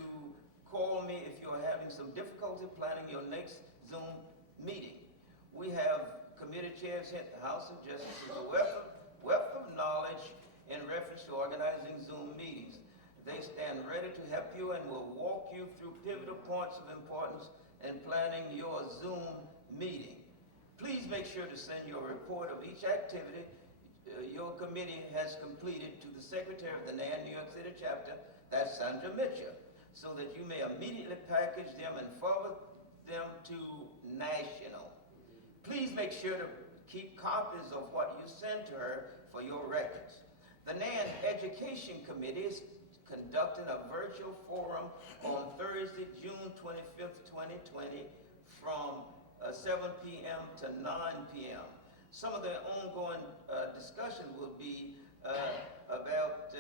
call me if you're having some difficulty planning your next Zoom meeting. We have committee chairs here at the House of Justice with a wealth of knowledge in reference to organizing Zoom meetings. They stand ready to help you and will walk you through pivotal points of importance in planning your Zoom meeting. Please make sure to send your report of each activity your committee has completed to the Secretary of the NAN New York City chapter, that's Sandra Mitchell, so that you may immediately package them and forward them to National. Please make sure to keep copies of what you send to her for your records. The NAN Education Committee is conducting a virtual forum on Thursday, June 25th, 2020 from 7 p.m. to 9 p.m. Some of the ongoing discussion will be about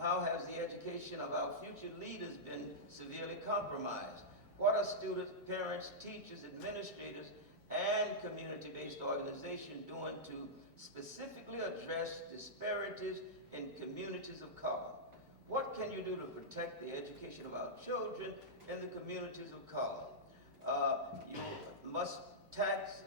how has the education of our future leaders been severely compromised? What are students, parents, teachers, administrators, and community-based organizations doing to specifically address disparities in communities of color? What can you do to protect the education of our children in the communities of color? You must text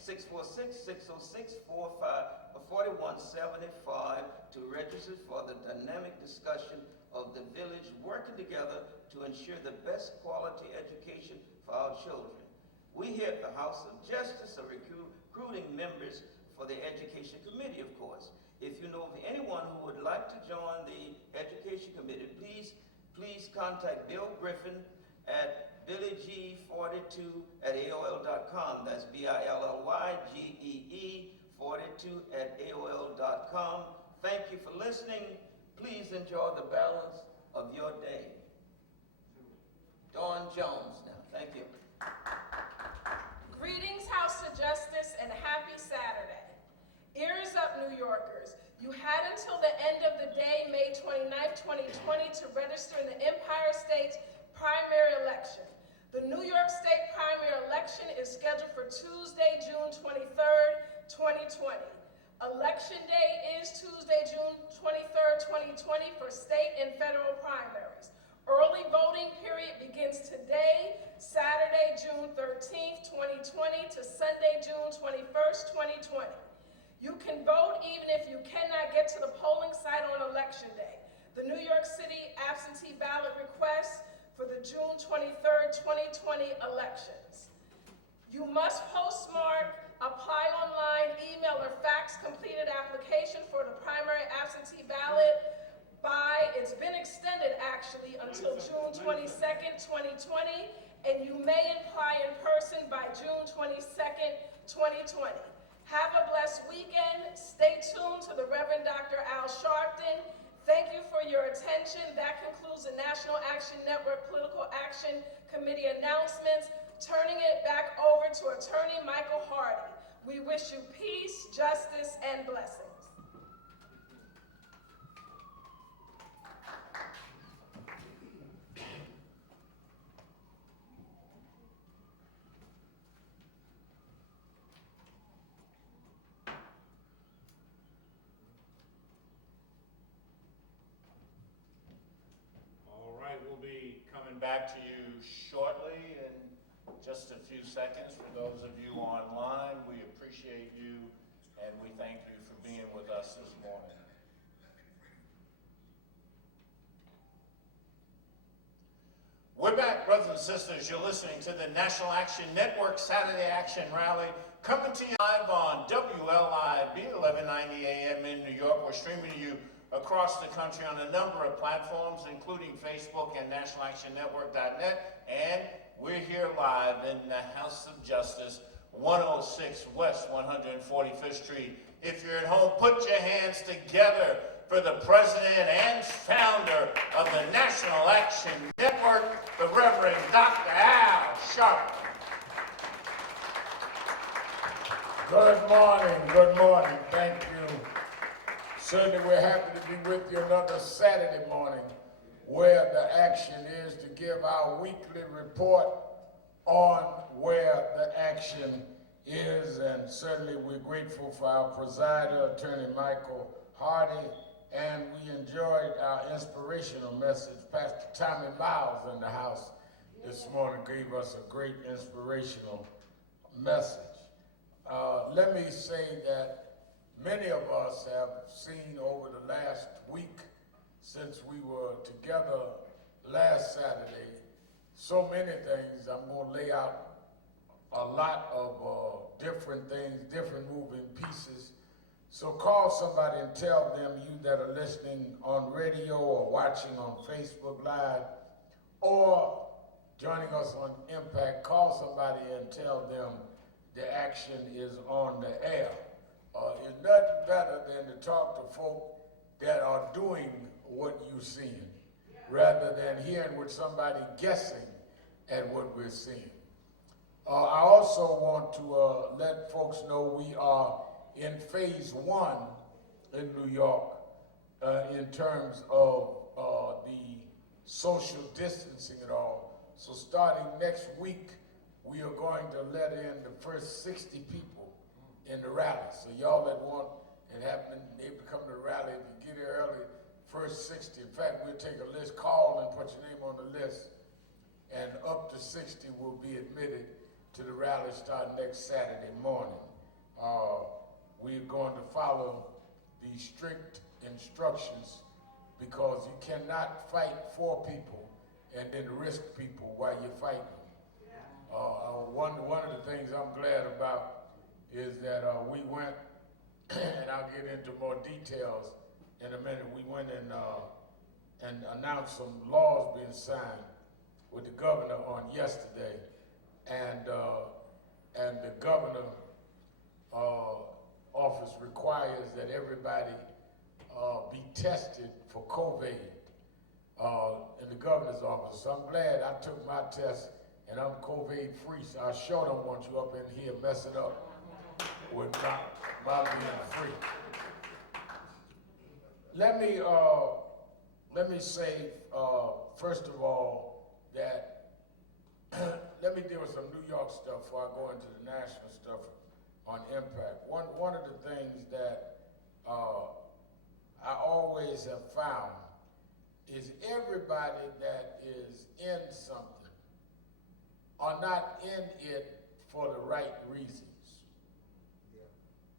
646-606-4175 to register for the dynamic discussion of the village working together to ensure the best quality education for our children. We here at the House of Justice are recruiting members for the Education Committee, of course. If you know of anyone who would like to join the Education Committee, please contact Bill Griffin at BillyG42@AOL.com. That's BILLYGEE42@AOL.com. Thank you for listening. Please enjoy the balance of your day. Dawn Jones now. Thank you. Greetings, House of Justice, and happy Saturday. Ears up, New Yorkers. You had until the end of the day, May 29, 2020, to register in the Empire State's primary election. The New York State primary election is scheduled for Tuesday, June 23rd, 2020. Election day is Tuesday, June 23rd, 2020 for state and federal primaries. Early voting period begins today, Saturday, June 13th, 2020 to Sunday, June 21st, 2020. You can vote even if you cannot get to the polling site on election day. The New York City absentee ballot requests for the June 23rd, 2020 elections. You must postmark Apply online, email, or fax completed application for the primary absentee ballot by, it's been extended actually until June 22nd, 2020, and you may apply in person by June 22nd, 2020. Have a blessed weekend. Stay tuned to the Reverend Dr. Al Sharpton. Thank you for your attention. That concludes the National Action Network Political Action Committee announcements. Turning it back over to Attorney Michael Hardy. We wish you peace, justice, and blessings. All right, we'll be coming back to you shortly in just a few seconds. For those of you online, we appreciate you and we thank you for being with us this morning. We're back, brothers and sisters. You're listening to the National Action Network Saturday Action Rally, coming to you live on WLIB 1190 AM in New York. We're streaming to you across the country on a number of platforms, including Facebook and nationalactionnetwork.net. And we're here live in the House of Justice, 106 West 145th Street. If you're at home, put your hands together for the president and founder of the National Action Network, the Reverend Dr. Al Sharpton. Good morning, good morning. Thank you. Certainly we're happy to be with you another Saturday morning where the action is to give our weekly report on where the action is, and certainly we're grateful for our presider, Attorney Michael Hardy, and we enjoyed our inspirational message. Pastor Tommy Miles in the house this morning gave us a great inspirational message. Let me say that many of us have seen over the last week since we were together last Saturday, so many things. I'm going to lay out a lot of different things, different moving pieces. So call somebody and tell them, you that are listening on radio or watching on Facebook Live or joining us on Impact, call somebody and tell them the action is on the air. It's nothing better than to talk to folk that are doing what you're seeing, rather than hearing what somebody guessing at what we're seeing. I also want to let folks know we are in phase 1 in New York in terms of the social distancing and all. So starting next week, we are going to let in the first 60 people in the rally. So y'all that want it happening, able to come to the rally, if you get here early, first 60. In fact, we'll take a list, call and put your name on the list, and up to 60 will be admitted to the rally starting next Saturday morning. We're going to follow the strict instructions because you cannot fight for people and then risk people while you're fighting. One of the things I'm glad about is that we went, and I'll get into more details in a minute, we went and announced some laws being signed with the governor on yesterday, and the governor office requires that everybody be tested for COVID in the governor's office. So I'm glad I took my test and I'm COVID free, so I sure don't want you up in here messing up with my being free. Let me say, first of all, that let me deal with some New York stuff before I go into the national stuff on Impact. One of the things that I always have found is everybody that is in something are not in it for the right reasons.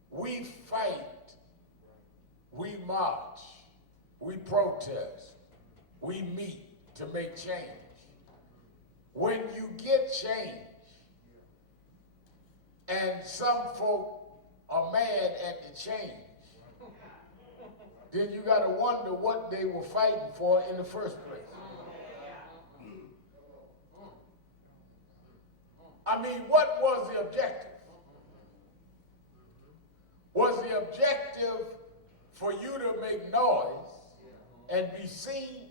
We fight, we march, we protest, we meet to make change. When you get change and some folk are mad at the change, then you got to wonder what they were fighting for in the first place. I mean, what was the objective? Was the objective for you to make noise and be seen?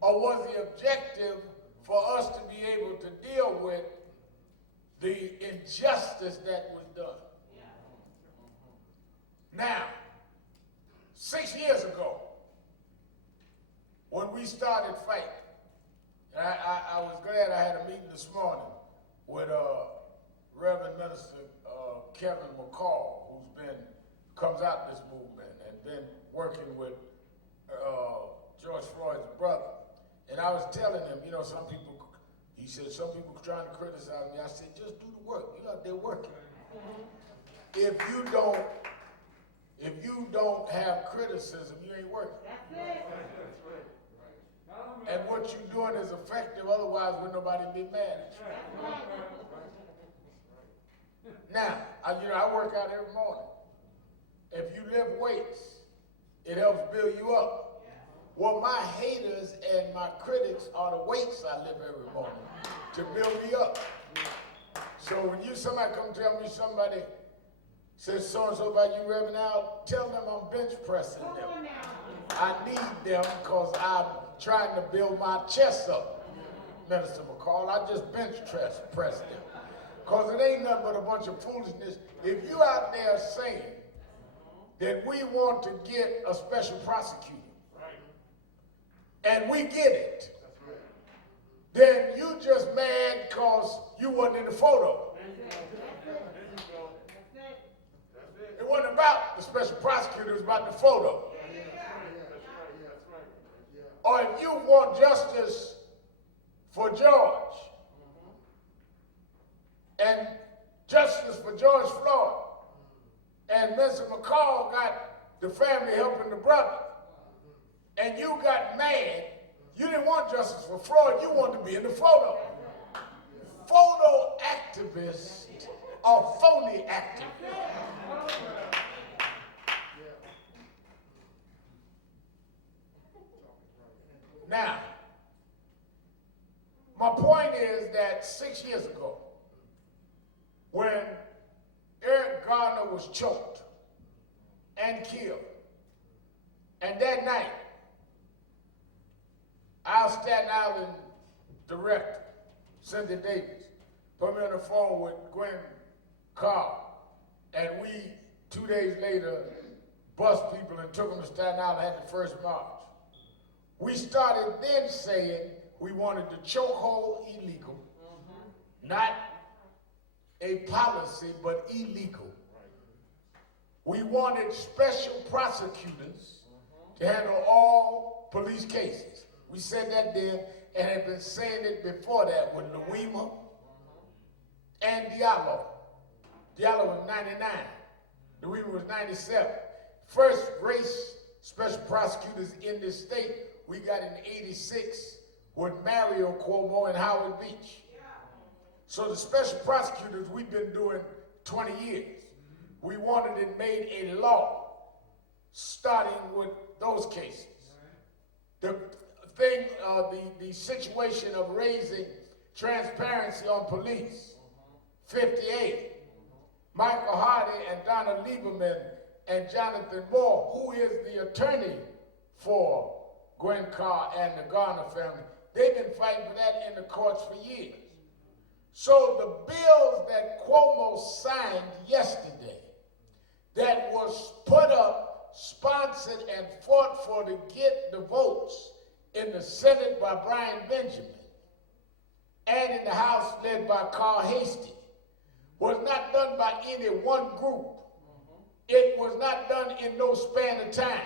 Or was the objective for us to be able to deal with the injustice that was done? Now, 6 years ago, when we started fighting, I was glad I had a meeting this morning with Reverend Minister Kevin McCall, comes out this movement and been working with George Floyd's brother. And I was telling him, you know, he said, some people trying to criticize me. I said, just do the work. You're out there working. If you don't have criticism, you ain't working. And what you're doing is effective, otherwise would nobody be mad at you. Now, I work out every morning. If you lift weights, it helps build you up. Well, my haters and my critics are the weights I lift every morning to build me up. So when somebody come tell me somebody says so-and-so about you, Reverend Al, tell them I'm bench pressing them. I need them because I'm trying to build my chest up, Minister McCall. I just bench press them. Because it ain't nothing but a bunch of foolishness. If you out there saying that we want to get a special prosecutor, and we get it, then you just mad because you wasn't in the photo. It wasn't about the special prosecutor, it was about the photo. Or if you want justice for George, and justice for George Floyd, and Mr. McCall got the family helping the brother, and you got mad, you didn't want justice for Floyd, you wanted to be in the photo. Photo activists are phony activists. Now, my point is that 6 years ago, when Eric Garner was choked and killed, and that night, our Staten Island director, Cynthia Davis, put me on the phone with Gwen Carr, and we, 2 days later, bused people and took them to Staten Island, had the first march. We started then saying we wanted the chokehold illegal, not a policy, but illegal. We wanted special prosecutors to handle all police cases. We said that then and had been saying it before that with Louima and Diallo. Diallo was 99. Louima was 97. First race special prosecutors in this state we got in 86 with Mario Cuomo and Howard Beach. So the special prosecutors we've been doing 20 years. We wanted it made a law starting with those cases. The thing, the situation of raising transparency on police, 58. Michael Hardy and Donna Lieberman and Jonathan Moore, who is the attorney for Gwen Carr and the Garner family, they've been fighting for that in the courts for years. So the bills that Cuomo signed yesterday that was put up, sponsored, and fought for to get the votes in the Senate by Brian Benjamin and in the House led by Carl Hastie was not done by any one group. It was not done in no span of time.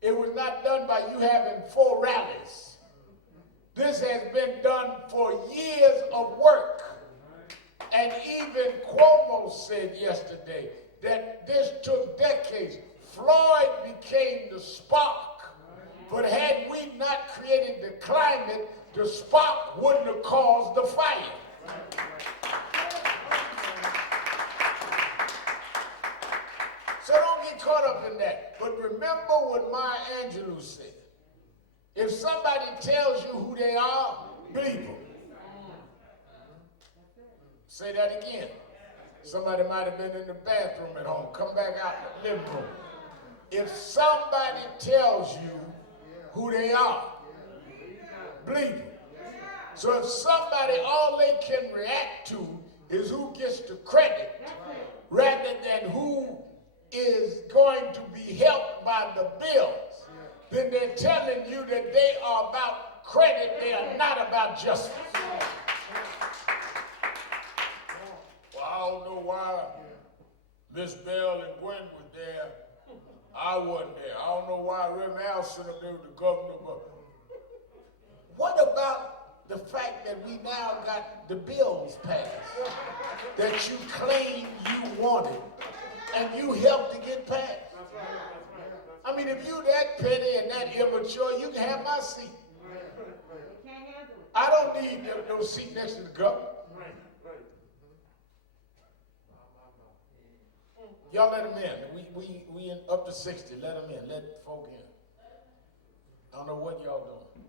It was not done by you having 4 rallies. This has been done for years of work. And even Cuomo said yesterday that this took decades. Floyd became the spark. But had we not created the climate, the spark wouldn't have caused the fire. than that. But remember what Maya Angelou said. If somebody tells you who they are, believe them. Say that again. Somebody might have been in the bathroom at home. Come back out in the living room. If somebody tells you who they are, believe them. So if somebody, all they can react to is who gets the credit rather than who is going to be helped by the bills, then they're telling you that they are about credit, they are not about justice. Well, I don't know why Miss Bell and Gwen was there. I wasn't there. I don't know why Reverend Allison up there with the governor. But what about the fact that we now got the bills passed that you claim you wanted and you helped to get passed? I mean, if you that petty and that immature, you can have my seat. I don't need no seat next to the governor. Y'all let them in. We in up to 60. Let them in. Let folk in. I don't know what y'all doing.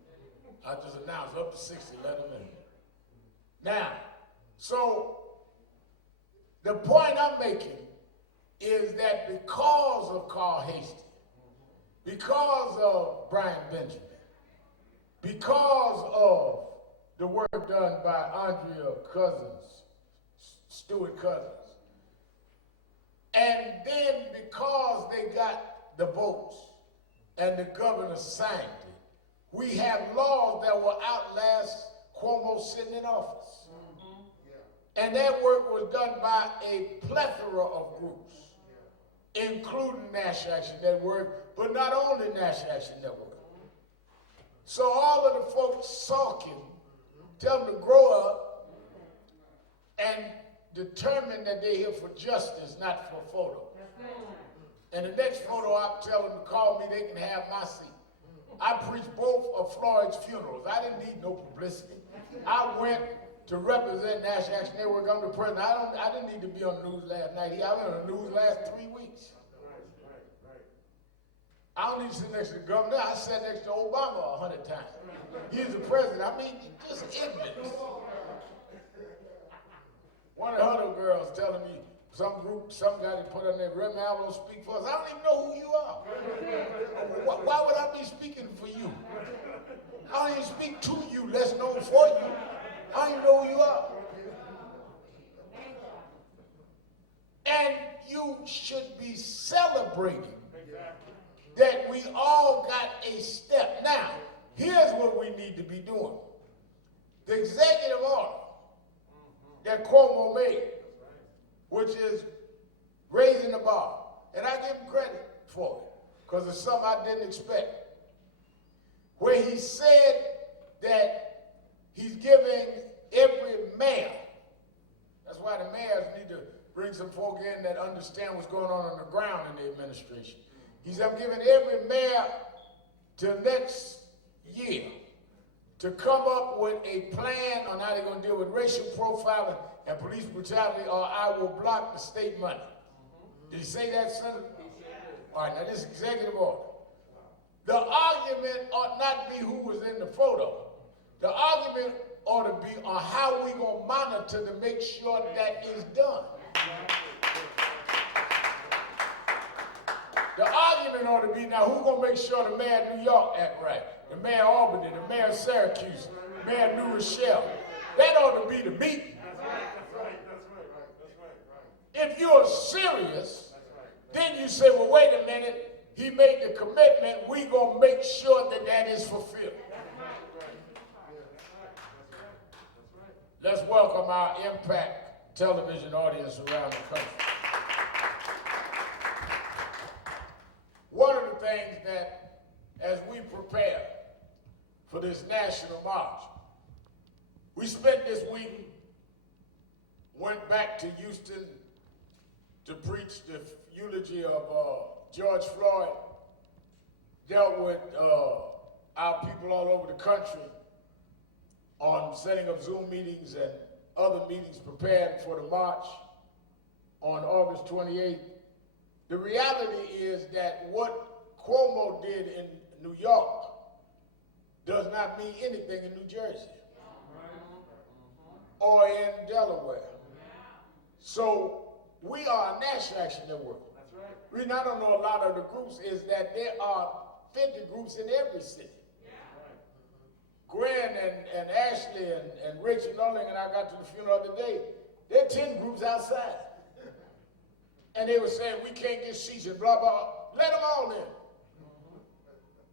I just announced up to 60. Let them in. Now, so the point I'm making is that because of Carl Hastings, because of Brian Benjamin, because of the work done by Andrea Stewart Cousins, and then because they got the votes and the governor signed it, we have laws that will outlast Cuomo sitting in office. And that work was done by a plethora of groups, including National Action Network, but not only National Action Network. So all of the folks sulking, tell them to grow up and determine that they're here for justice, not for photo. And the next photo op, tell them to call me, they can have my seat. I preached both of Floyd's funerals. I didn't need no publicity. I went to represent National Action Network. I'm the president. I didn't need to be on the news last night. I was on the news last 3 weeks. I don't need to sit next to the governor. I sat next to Obama 100 times. He's the president. I mean, just ignorance. One of the other girls telling me some guy that put on there, Reverend Al don't speak for us. I don't even know who you are. Why would I be speaking for you? I don't even speak to you, less known for you. I don't even know who you are. And you should be celebrating that we all got a step. Now, here's what we need to be doing. The executive order that Cuomo made, which is raising the bar, and I give him credit for it, because it's something I didn't expect, where he said that he's giving every mayor, that's why the mayors need to bring some folk in that understand what's going on the ground in the administration. He said, I'm giving every mayor till next year to come up with a plan on how they're going to deal with racial profiling and police brutality, or I will block the state money. Did he say that, Senator? All right, now this is executive order. The argument ought not be who was in the photo. The argument ought to be on how we going to monitor to make sure that is done. The argument ought to be, now who's going to make sure the mayor of New York act right? The mayor of Albany, the mayor of Syracuse, the mayor of New Rochelle. That ought to be the meeting. If you're serious, then you say, well, wait a minute, he made the commitment, we gonna make sure that that is fulfilled. Let's welcome our Impact television audience around the country. One of the things that, as we prepare for this national march, we spent this week, went back to Houston to preach the eulogy of George Floyd, dealt with our people all over the country on setting up Zoom meetings and other meetings prepared for the march on August 28th. The reality is that what Cuomo did in New York does not mean anything in New Jersey or in Delaware. So we are a national action network. The reason I don't know a lot of the groups is that there are 50 groups in every city. Gwen and Ashley and Rachel Nolling and I got to the funeral the other day. There are 10 groups outside. And they were saying, we can't get seats and blah, blah. Let them all in.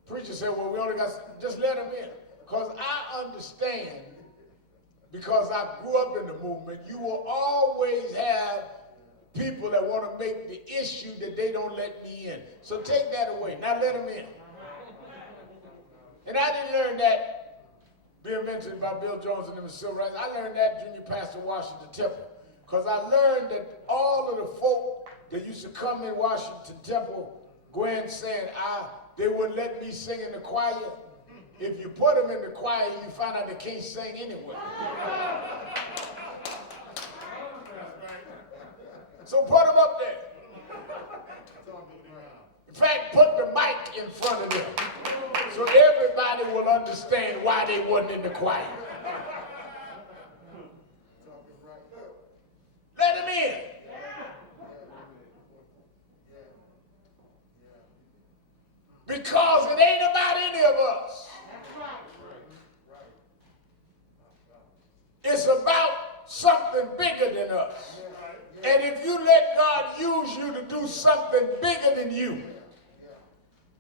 Preacher said, well, we only got, just let them in. Because I understand, because I grew up in the movement, you will always have people that want to make the issue that they don't let me in. So take that away. Now let them in. And I didn't learn that, being mentioned by Bill Jones and the civil rights, I learned that Junior Pastor Washington Temple. Because I learned that all of the folk that used to come in Washington Temple, Gwen saying, they wouldn't let me sing in the choir. If you put them in the choir, you find out they can't sing anyway. So put them up there. In fact, put the mic in front of them so everybody will understand why they wasn't in the choir. Let them in. Because it ain't about any of us. It's about something bigger than us. And if you let God use you to do something bigger than you,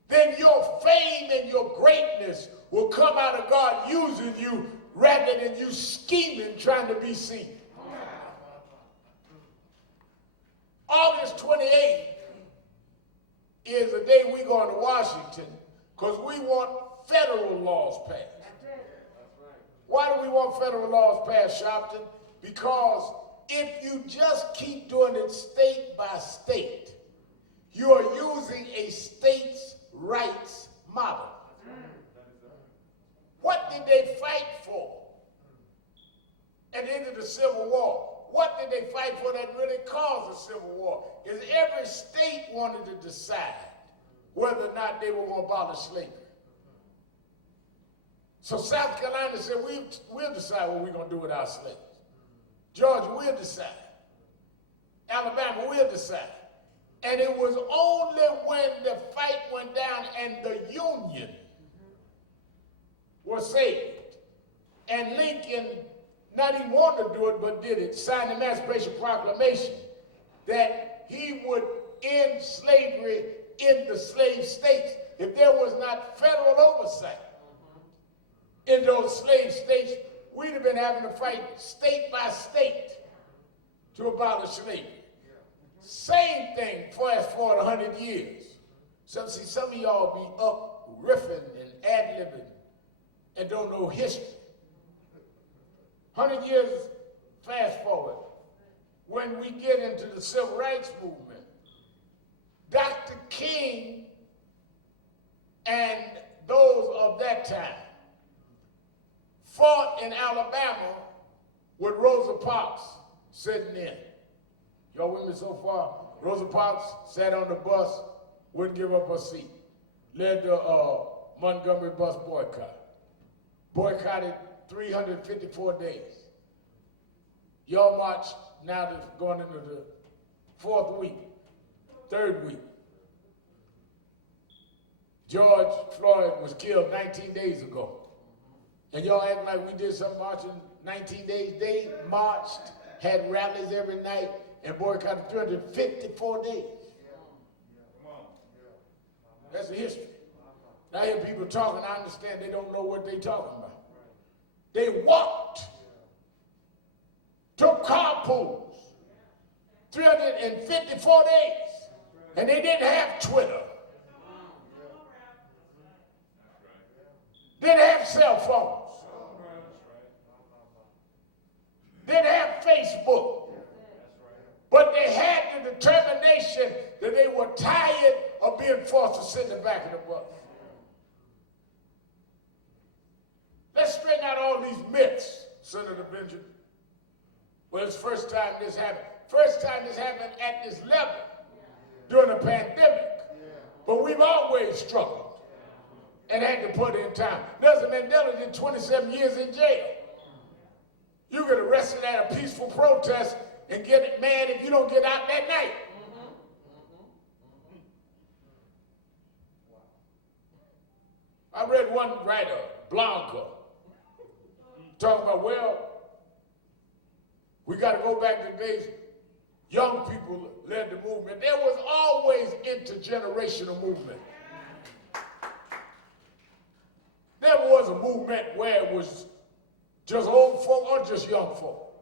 then your fame and your greatness will come out of God using you rather than you scheming trying to be seen. August 28th is the day we're going to Washington because we want federal laws passed. Why do we want federal laws passed, Sharpton? Because if you just keep doing it state by state, you are using a states' rights model. What did they fight for at the end of the Civil War? What did they fight for that really caused the Civil War? Is every state wanted to decide whether or not they were going to abolish slavery. So South Carolina said, we'll decide what we're going to do with our slaves. Georgia will decide. Alabama will decide. And it was only when the fight went down and the Union was saved, and Lincoln not even wanted to do it, but did it, signed the Emancipation Proclamation, that he would end slavery in the slave states. If there was not federal oversight in those slave states, we'd have been having to fight state by state to abolish slavery. Same thing fast forward 100 years. Some of y'all be up riffing and ad-libbing and don't know history. 100 years fast forward, when we get into the civil rights movement, Dr. King and those of that time fought in Alabama with Rosa Parks sitting in. Y'all with me so far? Rosa Parks sat on the bus, wouldn't give up her seat. Led the Montgomery bus boycott. Boycotted 354 days. Y'all marched now going into the third week. George Floyd was killed 19 days ago. And y'all acting like we did some marching 19 days. They marched, had rallies every night, and boycotted 354 days. That's the history. Now I hear people talking, I understand they don't know what they're talking about. They walked, took carpools, 354 days, and they didn't have Twitter. Didn't have cell phones. Didn't have Facebook. But they had the determination that they were tired of being forced to sit in the back of the bus. Let's straighten out all these myths, Senator Benjamin. Well, it's the first time this happened. First time this happened at this level. during a pandemic. But we've always struggled and had to put in time. Nelson Mandela did 27 years in jail. You get arrested at a peaceful protest and get mad if you don't get out that night. I read one writer, Blanca, talking about, well, we got to go back to the days young people led the movement. There was always intergenerational movement. Never was a movement where it was just old folk or just young folk.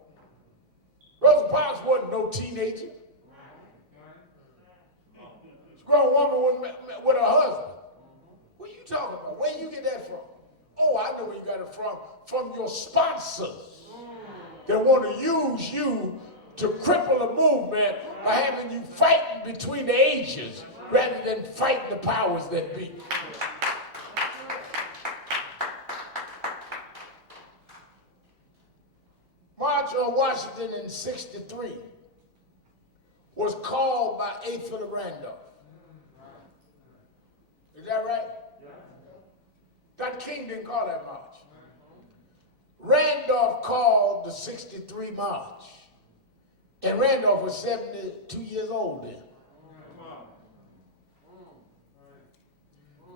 Rosa Parks wasn't no teenager. She's a grown woman with her husband. What are you talking about? Where you get that from? Oh, I know where you got it from. From your sponsors that want to use you to cripple a movement by having you fighting between the ages rather than fighting the powers that be. March on Washington in '63 was called by A. Philip Randolph. Is that right? Dr. King didn't call that march. Randolph called the '63 march. And Randolph was 72 years old then.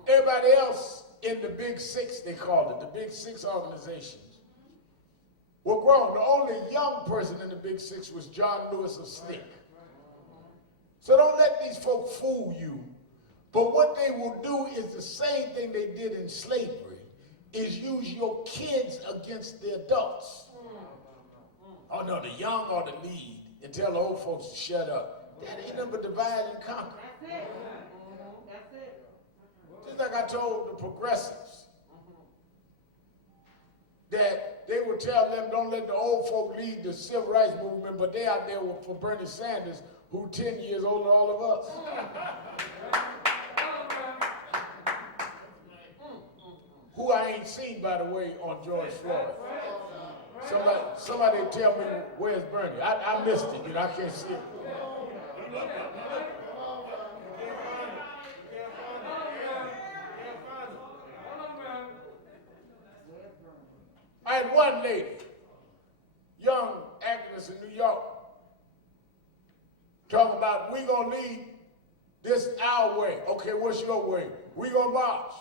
Everybody else in the Big Six, they called it, the Big Six organizations, were grown. The only young person in the Big Six was John Lewis of SNCC. So don't let these folk fool you. But what they will do is the same thing they did in slavery, is use your kids against the adults. Oh no, the young are the lead, and tell the old folks to shut up. That ain't nothing but divide and conquer. That's it. That's it. Just like I told the progressives, that they would tell them, don't let the old folk lead the civil rights movement, but they out there for Bernie Sanders, who 10 years older than all of us. Who I ain't seen, by the way, on George Floyd. Somebody tell me, where's Bernie? I missed it, I can't see it. I had one lady, young activist in New York, talking about, we gonna lead this our way. Okay, what's your way? We gonna march.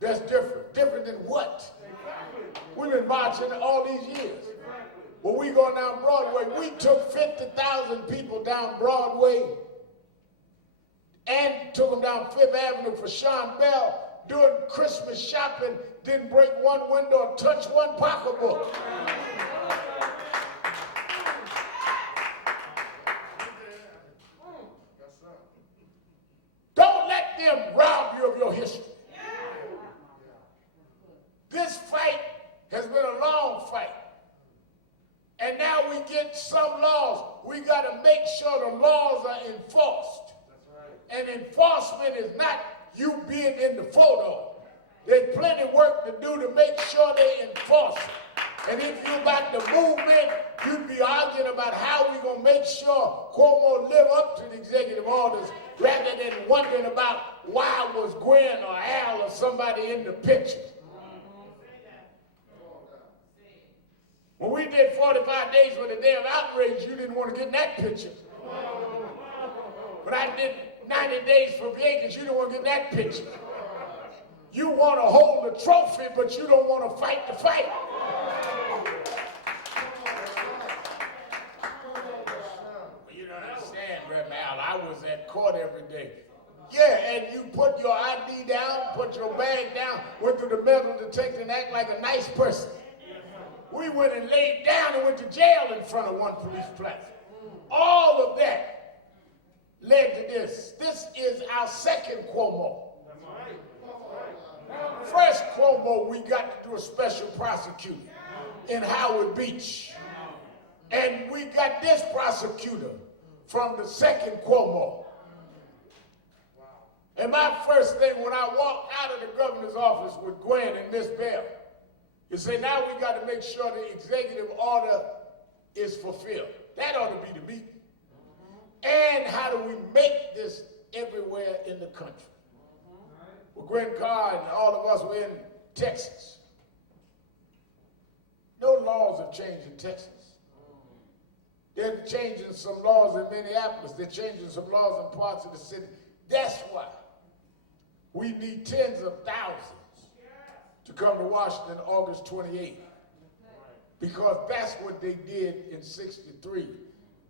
That's different. Different than what? We've been marching all these years. When we go down Broadway, we took 50,000 people down Broadway and took them down Fifth Avenue for Sean Bell, doing Christmas shopping, didn't break one window or touch one pocketbook. Don't let them rob you of your history. This fight has been a long fight. And now we get some laws. We got to make sure the laws are enforced. And enforcement is not you being in the photo. There's plenty of work to do to make sure they enforce it. And if you're about the movement, you'd be arguing about how we're going to make sure Cuomo live up to the executive orders rather than wondering about why was Gwen or Al or somebody in the picture. When we did 45 days for the day of outrage, you didn't want to get in that picture. But I did 90 days for vacants, you didn't want to get in that picture. You want to hold the trophy, but you don't want to fight the fight. Well, you don't understand, Reverend Al. I was at court every day. Yeah, and you put your ID down, put your bag down, went through the metal detector and act like a nice person. We went and laid down and went to jail in front of one police plaza. All of that led to this. This is our second Cuomo. First Cuomo, we got to do a special prosecutor in Howard Beach. And we got this prosecutor from the second Cuomo. And my first thing when I walked out of the governor's office with Gwen and Miss Bell, you say, now we got to make sure the executive order is fulfilled. That ought to be the meeting. And how do we make this everywhere in the country? Well, Grant Carr and all of us were in Texas. No laws have changed in Texas. They're changing some laws in Minneapolis. They're changing some laws in parts of the city. That's why we need tens of thousands to come to Washington August 28th. Because that's what they did in '63.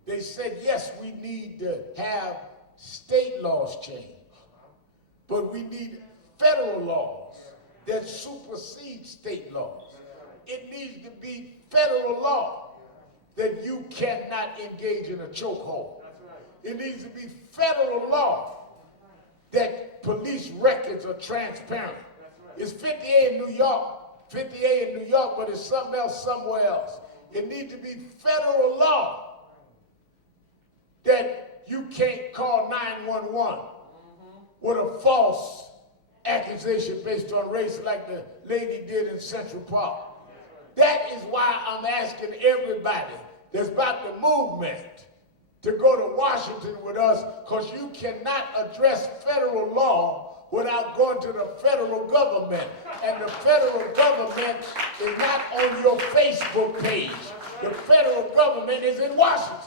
They said, yes, we need to have state laws change, but we need federal laws that supersede state laws. It needs to be federal law that you cannot engage in a chokehold. It needs to be federal law that police records are transparent. It's 50A in New York, 50A in New York, but it's something else somewhere else. It needs to be federal law that you can't call 911 with a false accusation based on race like the lady did in Central Park. That is why I'm asking everybody that's about the movement to go to Washington with us, because you cannot address federal law without going to the federal government. And the federal government is not on your Facebook page. The federal government is in Washington.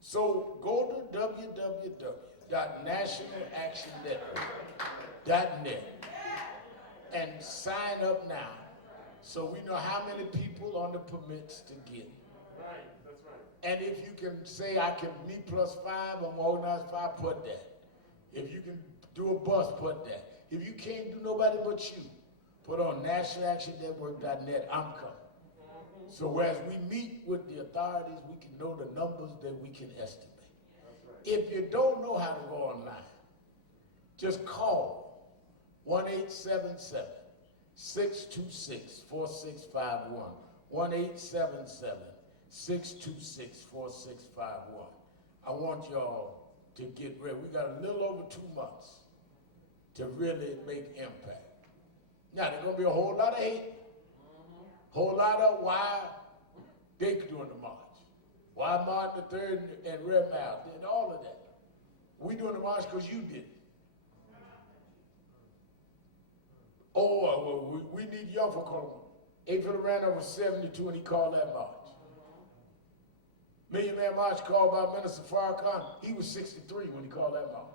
So go to www.nationalactionnetwork.net and sign up now so we know how many people on the permits to get. Right, that's right. And if you can say, I can me plus 5, I'm organized 5, put that. If you can do a bus, put that. If you can't do nobody but you, put on nationalactionnetwork.net, I'm coming. So as we meet with the authorities, we can know the numbers that we can estimate. If you don't know how to go online, just call 1-877-626-4651. 1-877-626-4651. I want y'all to get ready. We got a little over 2 months to really make impact. Now, there's going to be a whole lot of hate. Whole lot of why they doing the march. Why Martin III and Red Mile did all of that. We doing the march because you did it. Oh, well, we need y'all for calling. April Randall was 72 when he called that march. Million Man March called by Minister Farrakhan, he was 63 when he called that march.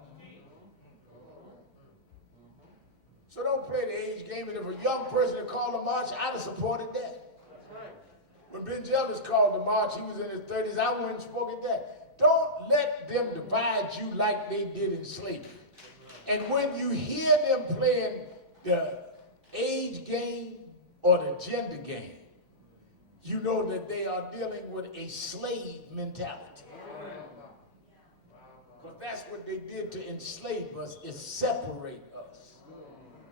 So don't play the age game, and if a young person had called a march, I'd have supported that. When Ben Jealous called the march, he was in his 30s, I wouldn't have spoken that. Don't let them divide you like they did in slavery. And when you hear them playing the age game or the gender game, you know that they are dealing with a slave mentality. Because that's what they did to enslave us, is separate us.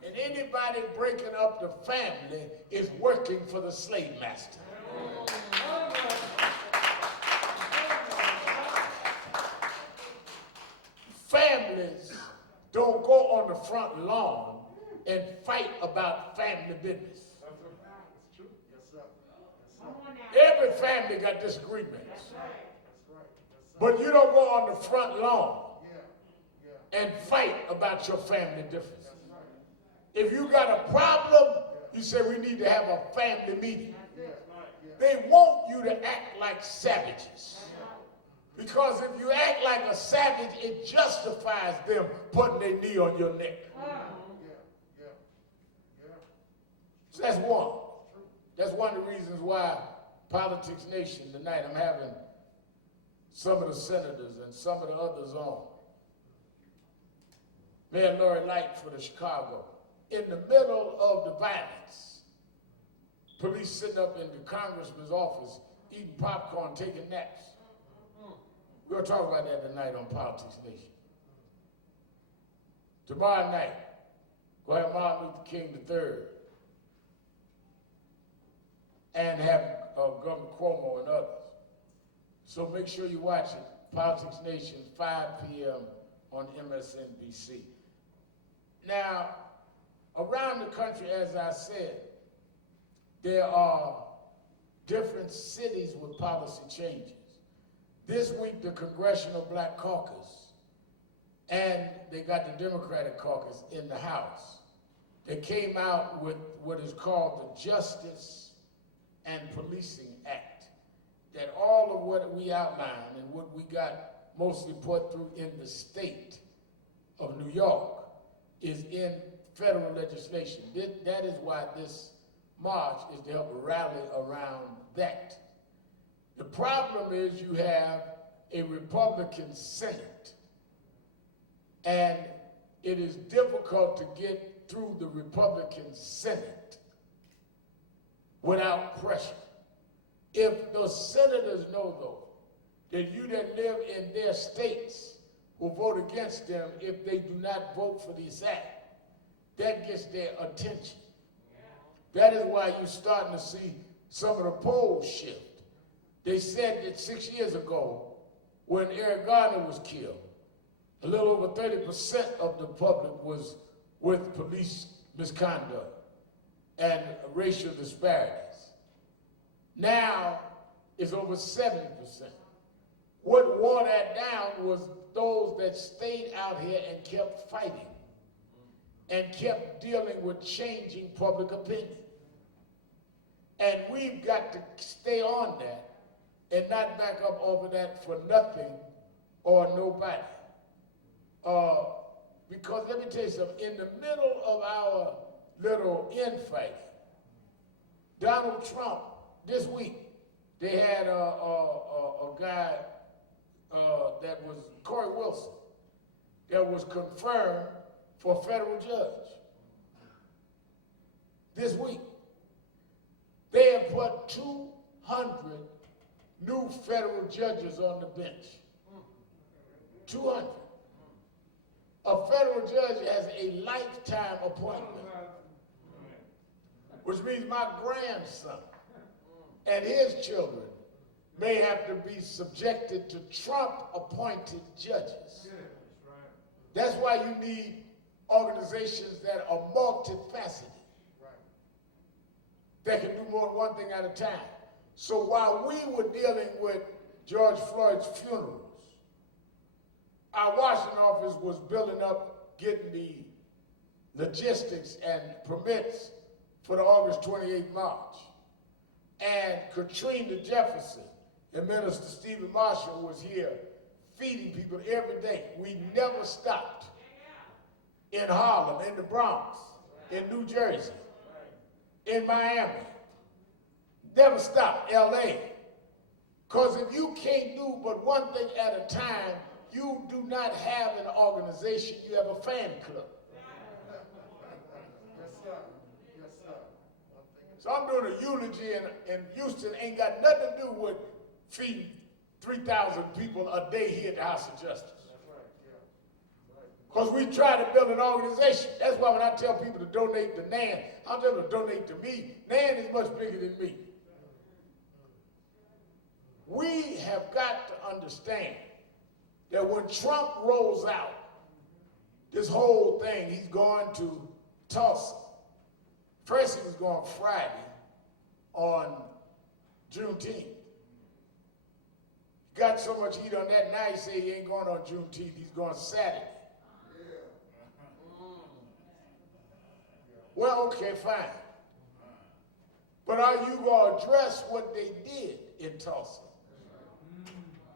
And anybody breaking up the family is working for the slave master. Families don't go on the front lawn and fight about family business. That's true. Yes, sir. Every family got disagreements. But you don't go on the front lawn and fight about your family differences. If you got a problem, you say we need to have a family meeting. They want you to act like savages. Because if you act like a savage, it justifies them putting their knee on your neck. So that's one. That's one of the reasons why Politics Nation tonight, I'm having some of the senators and some of the others on. Mayor Lori Light for the Chicago. In the middle of the violence, police sitting up in the congressman's office eating popcorn, taking naps. We're going to talk about that tonight on Politics Nation. Tomorrow night, we'll have Martin Luther King III and have Governor Cuomo and others. So make sure you watch it. Politics Nation, 5 p.m. on MSNBC. Now, around the country, as I said, there are different cities with policy changes. This week, the Congressional Black Caucus, and they got the Democratic Caucus in the House. They came out with what is called the Justice and Policing Act, that all of what we outlined and what we got mostly put through in the state of New York is in federal legislation. That is why this march is to help rally around that. The problem is you have a Republican Senate, and it is difficult to get through the Republican Senate without pressure. If the senators know, though, that you that live in their states will vote against them if they do not vote for this act, that gets their attention. That is why you're starting to see some of the polls shift. They said that 6 years ago, when Eric Garner was killed, a little over 30% of the public was with police misconduct and racial disparities. Now, it's over 70%. What wore that down was those that stayed out here and kept fighting and kept dealing with changing public opinion. And we've got to stay on that and not back up over that for nothing or nobody. Because let me tell you something, in the middle of our little infighting, Donald Trump, this week, they had a guy that was Corey Wilson that was confirmed for federal judge. This week, they have put 200 new federal judges on the bench. 200. A federal judge has a lifetime appointment, which means my grandson and his children may have to be subjected to Trump-appointed judges. That's why you need organizations that are multifaceted, that can do more than one thing at a time. So while we were dealing with George Floyd's funerals, our Washington office was building up, getting the logistics and permits for the August 28th march. And Katrina Jefferson and Minister Stephen Marshall was here feeding people every day. We never stopped in Harlem, in the Bronx, in New Jersey, in Miami. Never stopped, LA. Because if you can't do but one thing at a time, you do not have an organization, you have a fan club. Yes, sir. Yes, sir. So I'm doing a eulogy in Houston, ain't got nothing to do with feeding 3,000 people a day here at the House of Justice. Because we try to build an organization. That's why when I tell people to donate to NAN, I'm telling them to donate to me. NAN is much bigger than me. We have got to understand that when Trump rolls out this whole thing, he's going to Tulsa. First he was going Friday on Juneteenth. Got so much heat on that, now he say he ain't going on Juneteenth, he's going Saturday. Well, okay, fine. But are you going to address what they did in Tulsa?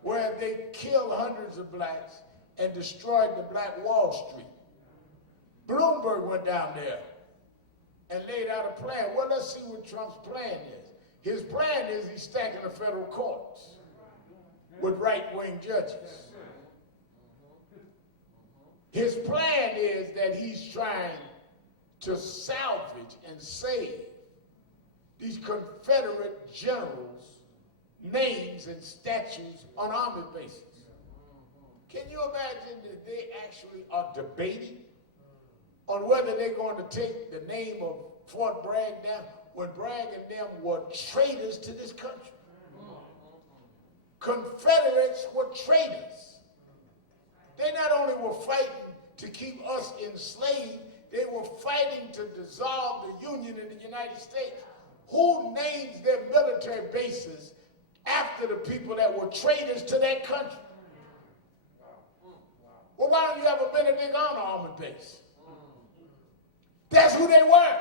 Where they killed hundreds of blacks and destroyed the Black Wall Street. Bloomberg went down there and laid out a plan. Well, let's see what Trump's plan is. His plan is he's stacking the federal courts with right-wing judges. His plan is that he's trying to salvage and save these Confederate generals' names and statues on army bases. Can you imagine that they actually are debating on whether they're going to take the name of Fort Bragg down when Bragg and them were traitors to this country? Confederates were traitors. They not only were fighting to keep us enslaved, they were fighting to dissolve the Union in the United States. who names their military bases after the people that were traitors to their country? Well, why don't you have a Benedict Arnold Army base? That's who they were.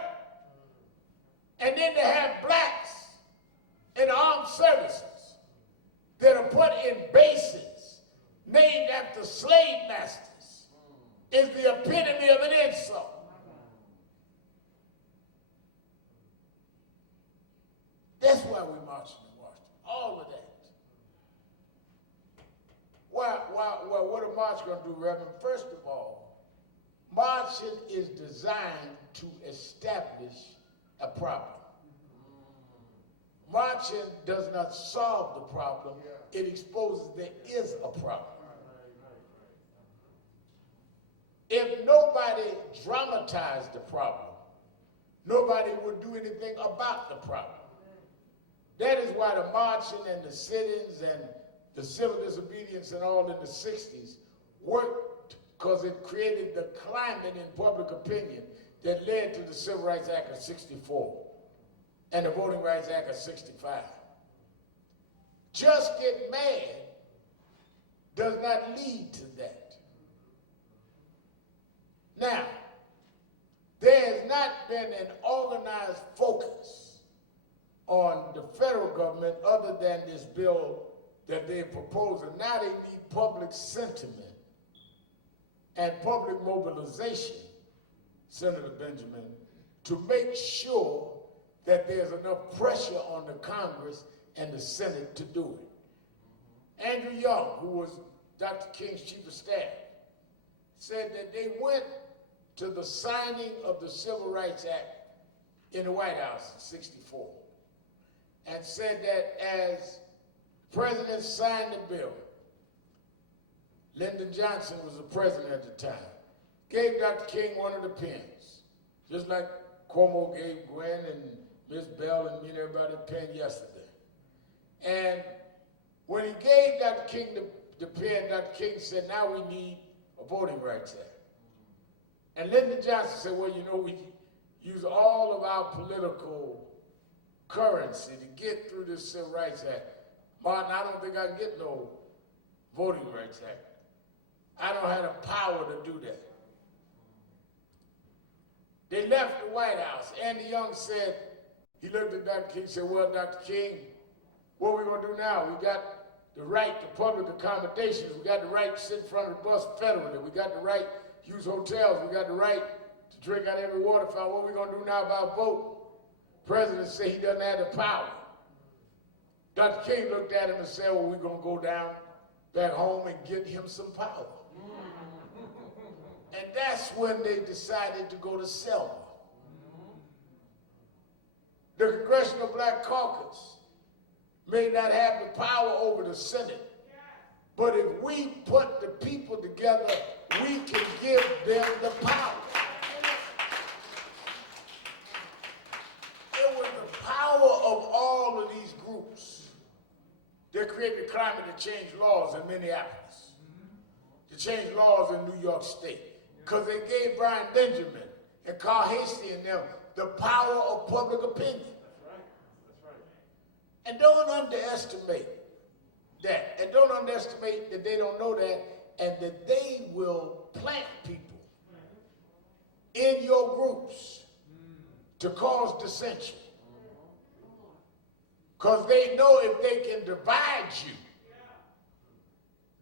And then they have blacks in the armed services that are put in bases named after slave masters. Is the epitome of an insult. That's why we're marching in Washington. All of that. Well, what a march going to do, Reverend? First of all, marching is designed to establish a problem. Marching does not solve the problem. It exposes there is a problem. If nobody dramatized the problem, nobody would do anything about the problem. That is why the marching and the sit-ins and the civil disobedience and all in the 60s worked, because it created the climate in public opinion that led to the Civil Rights Act of 64 and the Voting Rights Act of 65. Just get mad does not lead to that. Now, there has not been an organized focus on the federal government other than this bill that they're proposing. Now they need public sentiment and public mobilization, Senator Benjamin, to make sure that there's enough pressure on the Congress and the Senate to do it. Andrew Young, who was Dr. King's chief of staff, said that they went to the signing of the Civil Rights Act in the White House in '64 and said that as the president signed the bill, Lyndon Johnson was the president at the time, gave Dr. King one of the pens, just like Cuomo gave Gwen and Miss Bell and me and everybody a pen yesterday. And when he gave Dr. King the pen, Dr. King said, now we need a Voting Rights Act. And Lyndon Johnson said, well, you know, we use all of our political currency to get through this Civil Rights Act. Martin, I don't think I can get no Voting Rights Act. I don't have the power to do that. They left the White House. Andy Young said, he looked at Dr. King and said, well, Dr. King, what are we going to do now? We got the right to public accommodations. We got the right to sit in front of the bus federally. We got the right to use hotels. We got the right to drink out of every water fountain. What are we going to do now about voting? The president said he doesn't have the power. Dr. King looked at him and said, well, we're going to go down back home and get him some power. And that's when they decided to go to Selma. The Congressional Black Caucus may not have the power over the Senate, but if we put the people together, we can give them the power. It was the power of all of these groups that created the climate to change laws in Minneapolis, to change laws in New York State, because they gave Brian Benjamin and Carl Hastie and them the power of public opinion. That's right. And don't underestimate that. And don't underestimate that they don't know that and that they will plant people in your groups to cause dissension. Because they know if they can divide you,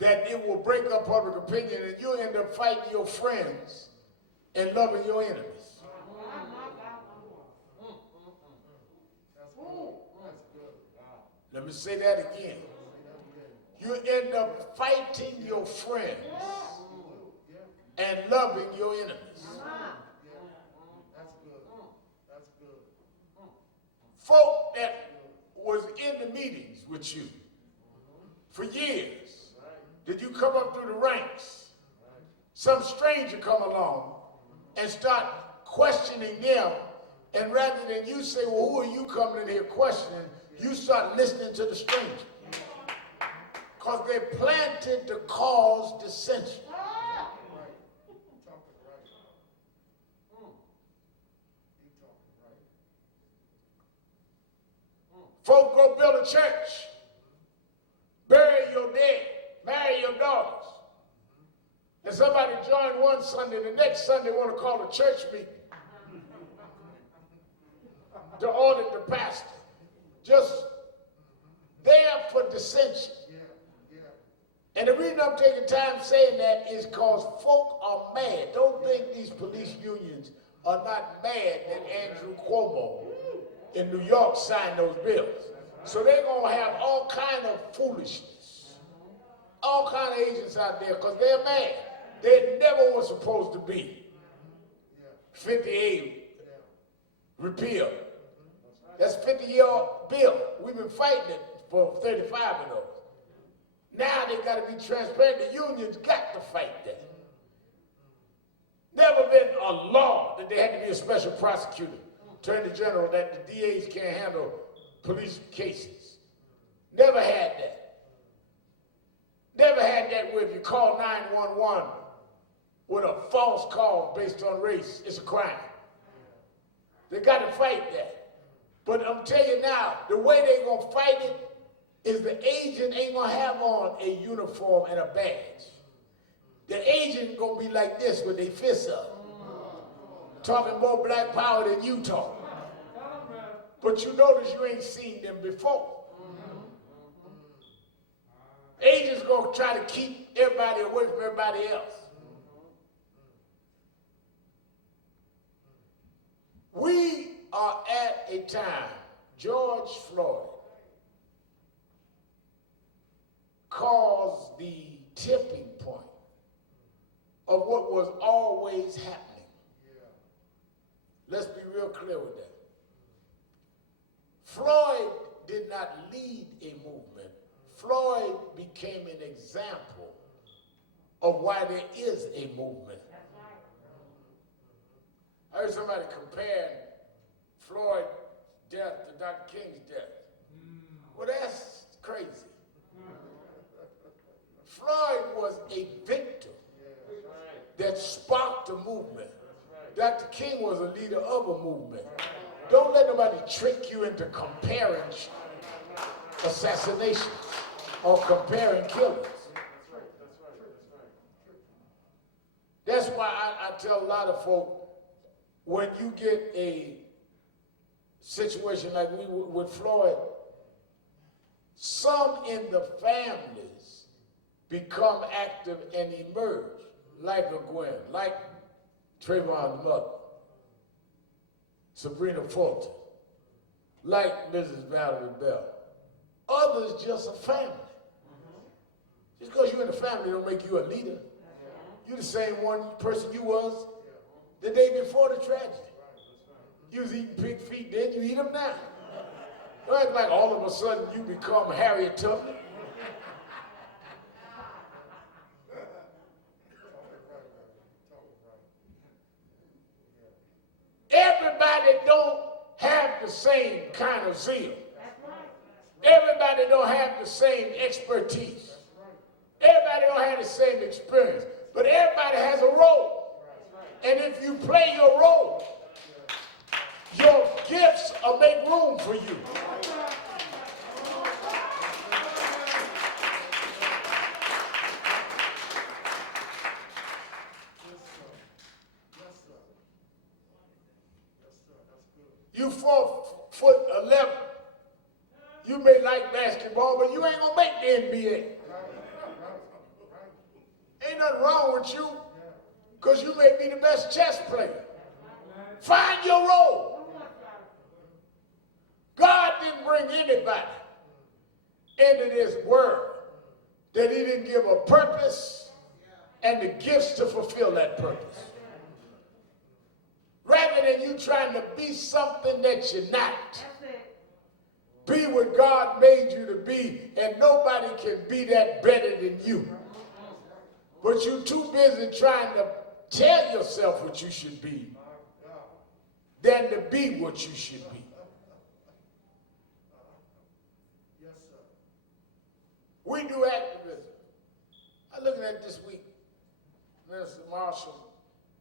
that it will break up public opinion and you'll end up fighting your friends and loving your enemies. Let me say that again. You end up fighting your friends and loving your enemies. Folk that was in the meetings with you for years, did you come up through the ranks? Some stranger come along and start questioning them, and rather than you say, well, who are you coming in here questioning, you start listening to the stranger. Because they're planted to cause dissension. to church, bury your dead, marry your daughters. And somebody joined one Sunday, the next Sunday want to call a church meeting to audit the pastor. Just there for dissension. And the reason I'm taking time saying that is because folk are mad. Don't think these police unions are not mad that Andrew Cuomo in New York signed those bills. So they're going to have all kind of foolishness, all kind of agents out there because they're mad. They never were supposed to be. 58 repeal. That's a 50-year bill. We've been fighting it for 35 of those. Now they got to be transparent. The unions got to fight that. Never been a law that they had to be a special prosecutor, attorney general, that the DAs can't handle police cases. Never had that. Never had that where if you call 911 with a false call based on race, it's a crime. They got to fight that. But I'm telling you now, the way they're going to fight it is the agent ain't going to have on a uniform and a badge. The agent going to be like this with their fists up, talking more black power than you talk. But you notice you ain't seen them before. Agents going to try to keep everybody away from everybody else. We are at a time, George Floyd caused the tipping point of what was always happening. Let's be real clear with that. Floyd did not lead a movement. Floyd became an example of why there is a movement. I heard somebody comparing Floyd's death to Dr. King's death. Well, that's crazy. Floyd was a victim that sparked a movement. Dr. King was a leader of a movement. Don't let nobody trick you into comparing assassinations or comparing killings. That's why I tell a lot of folk, when you get a situation like we with Floyd, some in the families become active and emerge, like a Gwen, like Trayvon's mother, Sabrina Fulton, like Mrs. Valerie Bell. Others just a family. Just because you're in a family don't make you a leader. You're the same one person you was the day before the tragedy. You was eating pig feet then, you eat them now. Don't act like all of a sudden you become Harriet Tubman. Everybody don't have the same kind of zeal. Everybody don't have the same expertise. Everybody don't have the same experience. But everybody has a role. And if you play your role, your gifts will make room for you. You 4'11". You may like basketball, but you ain't gonna make the NBA. Ain't nothing wrong with you, because you may be the best chess player. Find your role. God didn't bring anybody into this world that he didn't give a purpose and the gifts to fulfill that purpose. Rather than you trying to be something that you're not, be what God made you to be, and nobody can be that better than you. But you're too busy trying to tell yourself what you should be than to be what you should be. We do activism. I'm looking at this week, Minister Marshall,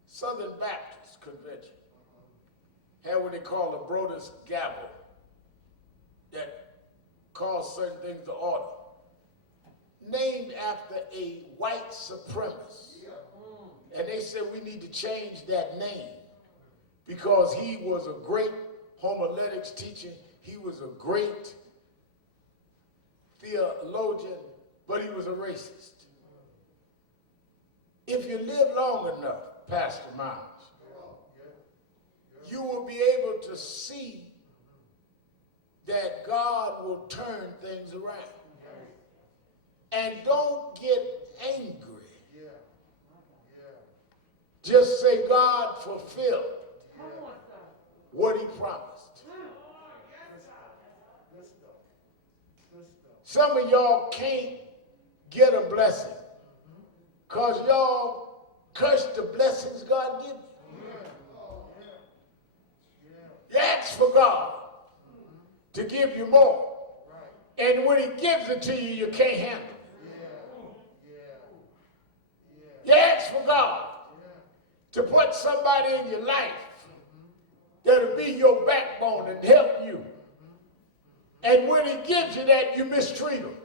Southern Baptist Convention, had what they call a Brodus gavel, that call certain things to order, named after a white supremacist. And they said we need to change that name because he was a great homiletics teacher. He was a great theologian, but he was a racist. If you live long enough, Pastor Miles, you will be able to see that God will turn things around. And don't get angry. Just say, God fulfilled what he promised. Some of y'all can't get a blessing because y'all curse the blessings God gives you. You ask for God to give you more. And when he gives it to you, you can't handle it. You ask for God to put somebody in your life that'll be your backbone and help you. And when he gives you that, you mistreat him.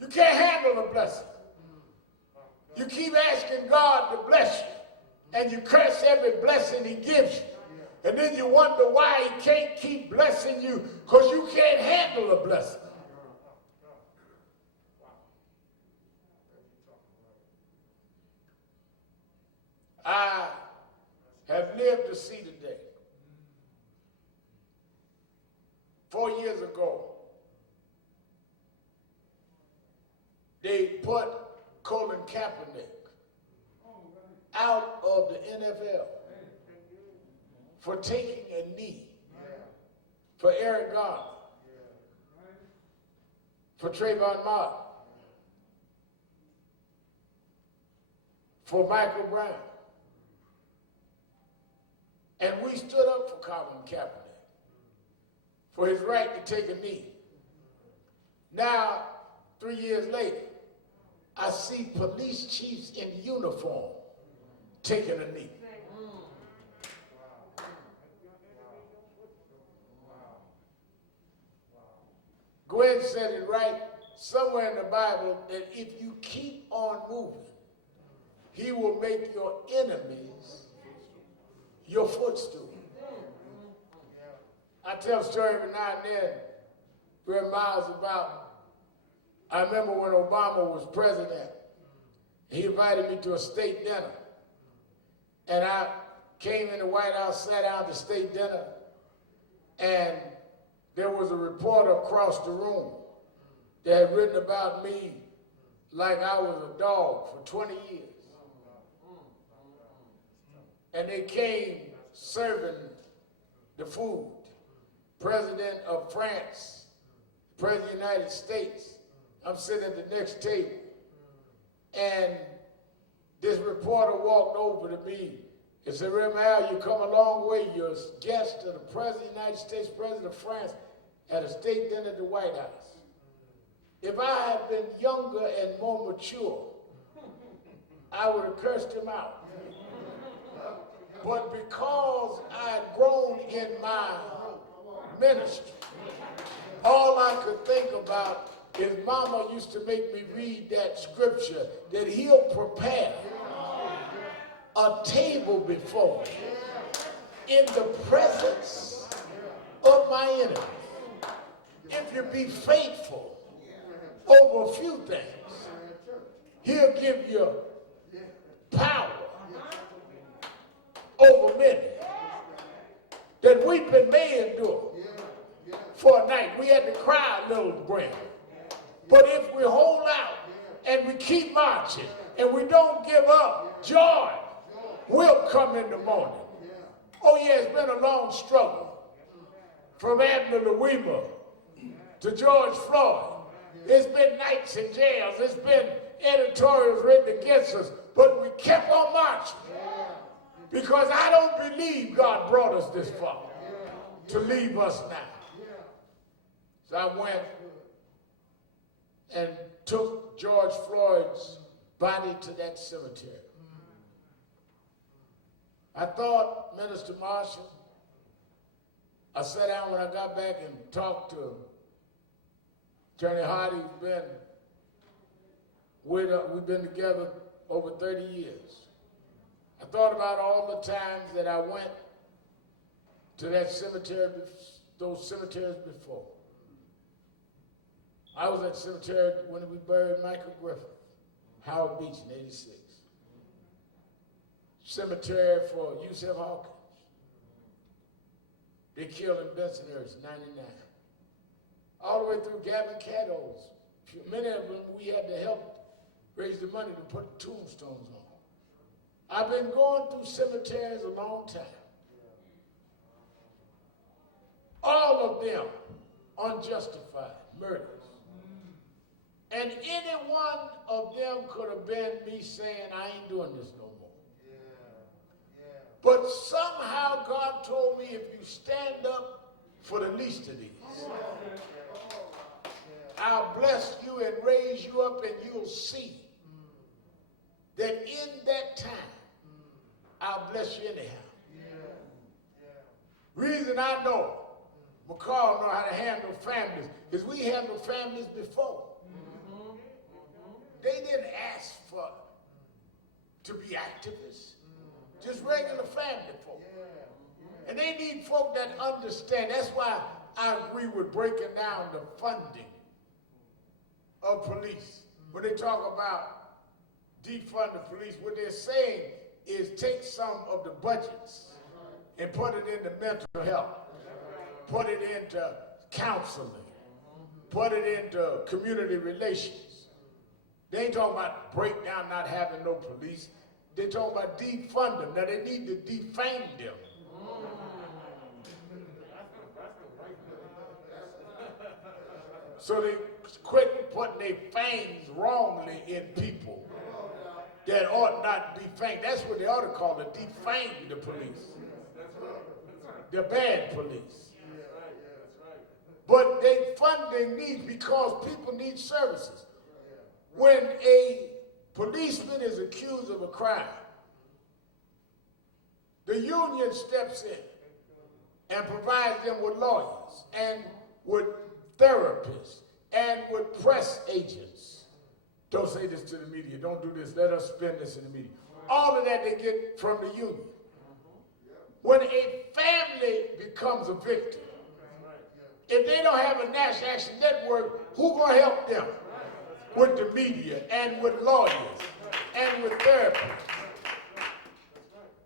You can't handle a blessing. You keep asking God to bless you, and you curse every blessing he gives you. And then you wonder why he can't keep blessing you, because you can't handle a blessing. I have lived to see the day. 4 years ago, they put Colin Kaepernick out of the NFL for taking a knee for Eric Garner, for Trayvon Martin, for Michael Brown. And we stood up for Colin Kaepernick for his right to take a knee. Now, 3 years later, I see police chiefs in uniform taking a knee. Gwen said it right somewhere in the Bible that if you keep on moving, he will make your enemies your footstool. I tell a story every now and then, where Miles about, I remember when Obama was president, he invited me to a state dinner. And I came in the White House, sat down to state dinner, and there was a reporter across the room that had written about me like I was a dog for 20 years. And they came serving the food. President of France, President of the United States. I'm sitting at the next table. And this reporter walked over to me and said, Al, you come a long way. You're a guest of the President of the United States, President of France, at a state dinner at the White House. If I had been younger and more mature, I would have cursed him out. But because I had grown in my ministry, all I could think about is Mama used to make me read that scripture that he'll prepare a table before me in the presence of my enemies. If you be faithful over a few things, he'll give you power over many. That weeping may endure for a night. We had to cry a little, Brent. But if we hold out and we keep marching and we don't give up, joy will come in the morning. Oh yeah, it's been a long struggle. From Abner Louima to George Floyd. It's been nights in jails. It's been editorials written against us. But we kept on marching. Because I don't believe God brought us this far to leave us now. So I went and took George Floyd's body to that cemetery. I thought, Minister Marshall, I sat down when I got back and talked to Attorney Hardy. We've been together over 30 years. I thought about all the times that I went to that cemetery, those cemeteries before. I was at the cemetery when we buried Michael Griffith, Howard Beach in '86. Cemetery for Yusef Hawkins. They killed in Bensonhurst in '99. All the way through Gavin Caddo's. Many of them we had to help raise the money to put tombstones on. I've been going through cemeteries a long time. All of them unjustified murders. And any one of them could have been me saying, I ain't doing this no more. But somehow God told me, if you stand up for the least of these, I'll bless you and raise you up, and you'll see that in that time, I'll bless you anyhow. Reason I know McCall know how to handle families is we handled families before. They didn't ask to be activists, just regular family folk. And they need folk that understand. That's why I agree with breaking down the funding of police. When they talk about defund the police, what they're saying is take some of the budgets and put it into mental health, put it into counseling, put it into community relations. They ain't talking about break down not having no police. They talking about defund them. Now they need to defame them. So they quit putting their fangs wrongly in people that ought not be fanged. That's what they ought to call it, defame the police. The bad police. But they funding needs because people need services. When a policeman is accused of a crime, the union steps in and provides them with lawyers and with therapists and with press agents. Don't say this to the media. Don't do this. Let us spend this in the media. All of that they get from the union. When a family becomes a victim, if they don't have a National Action Network, who gonna help them? With the media and with lawyers and with therapists.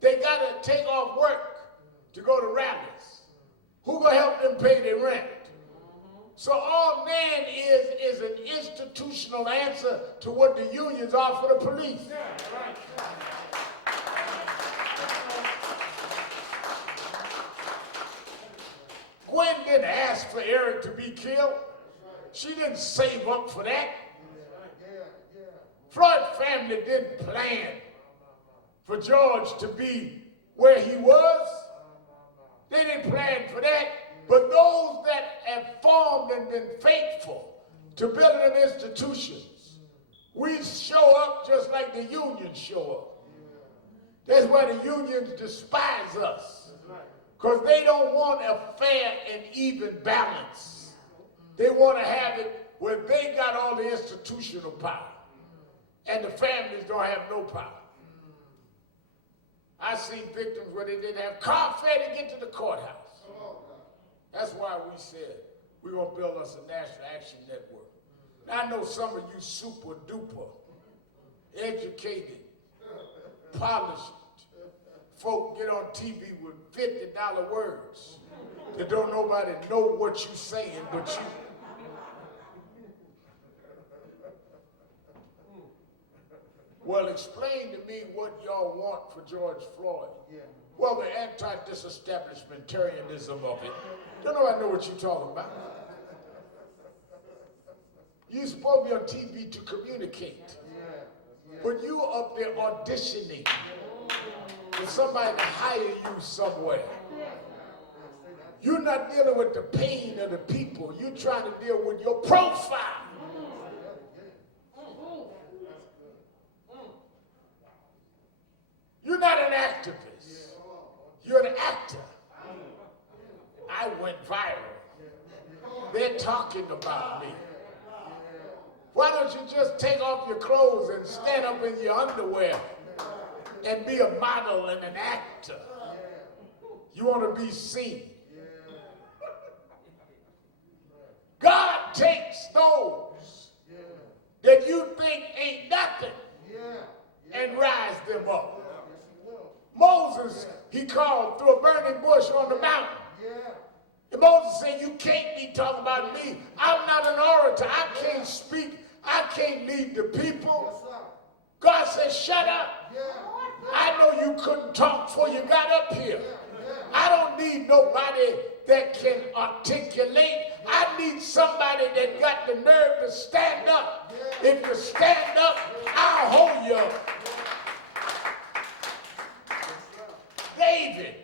They gotta take off work to go to rallies. Who gonna help them pay their rent? So all NAN is an institutional answer to what the unions are for the police. Gwen didn't ask for Eric to be killed. She didn't save up for that. Floyd family didn't plan for George to be where he was. They didn't plan for that. But those that have formed and been faithful to building them institutions, we show up just like the unions show up. That's why the unions despise us. Because they don't want a fair and even balance. They want to have it where they got all the institutional power. And the families don't have no power. I've seen victims where they didn't have car fare to get to the courthouse. That's why we said we're going to build us a National Action Network. Now, I know some of you super duper, educated, polished folk get on TV with $50 words that don't nobody know what you're saying but you. Well, explain to me what y'all want for George Floyd. Well, the anti-disestablishmentarianism of it. Don't nobody know what you're talking about. You're supposed to be on TV to communicate. But you up there auditioning for somebody to hire you somewhere. You're not dealing with the pain of the people. You're trying to deal with your profile. You're not an activist. You're an actor. I I went viral. They're talking about me. Why don't you just take off your clothes and stand up in your underwear and be a model and an actor? You want to be seen. God takes those that you think ain't nothing and rise them up. Moses, he called through a burning bush on the mountain. And Moses said, you can't be talking about me. I'm not an orator. I can't speak. I can't lead the people. God said, shut up. I know you couldn't talk before you got up here. I don't need nobody that can articulate. I need somebody that got the nerve to stand up. If you stand up, I'll hold you up. David,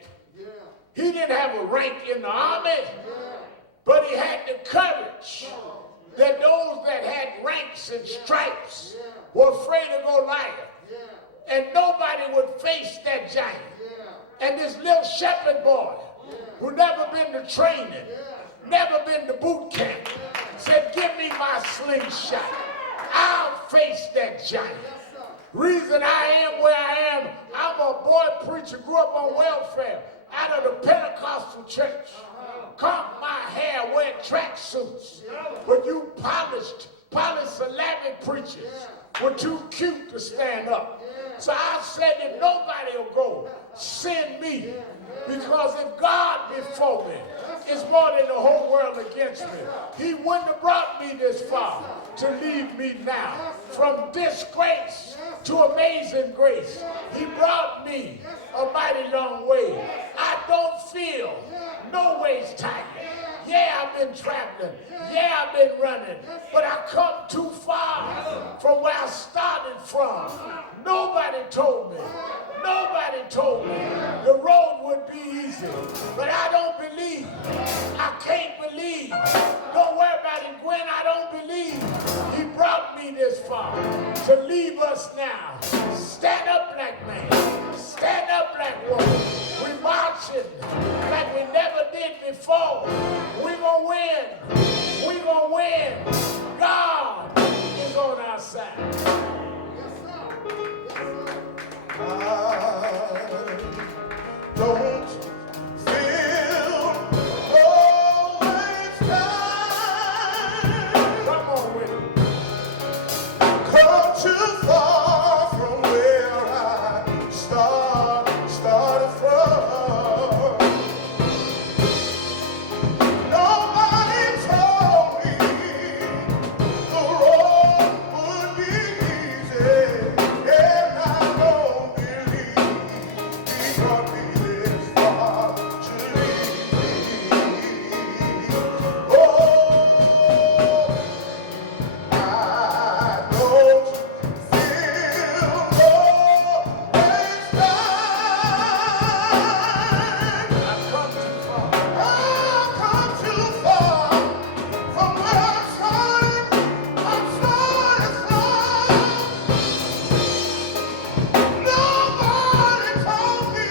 he didn't have a rank in the army, but he had the courage that those that had ranks and stripes were afraid of Goliath. And nobody would face that giant. And this little shepherd boy, who never been to training, never been to boot camp, said, give me my slingshot. I'll face that giant. Reason I am where I am, I'm a boy preacher, grew up on welfare, out of the Pentecostal church. Comb my hair, wear tracksuits. But you polysyllabic preachers were too cute to stand up. So I said, if nobody will go, send me. Because if God before me, it's more than the whole world against me. He wouldn't have brought me this far to leave me now. From disgrace to amazing grace, he brought me a mighty long way. I don't feel no ways tired. Yeah, I've been traveling. Yeah, I've been running. But I come too far from where I started from. Nobody told me. Nobody told me the road would be easy. But I don't believe. I can't believe. Don't worry about it, Gwen. I don't believe he brought me this far to leave us now. Stand up, black man. Stand up, black woman. We're marching like we never did before. We're going to win. We're going to win. God is on our side. Don't feel always time. Come on with it. Come too far from where I started from. Nobody told me the road would be easy, and I don't believe he brought me this far to leave me. Oh, I don't feel no waste time. I've come too far. I've come too far from where I started. I'm started from. Nobody told me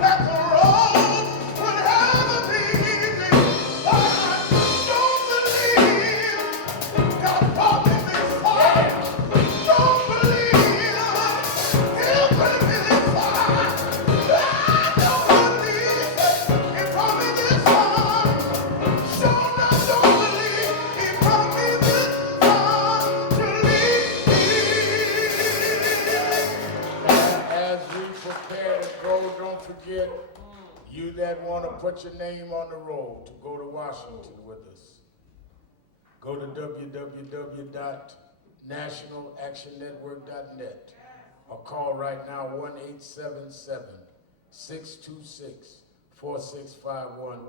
that the road would ever be easy. I don't believe God brought me this far. Don't believe He'll bring me this far. I don't believe He brought me this far. Sure enough, don't believe He brought me this far to leave me. As we prepare to go, don't forget, you that want to put your name on the roll to go to Washington with us. Go to www.nationalactionnetwork.net or call right now 1-877-626-4651,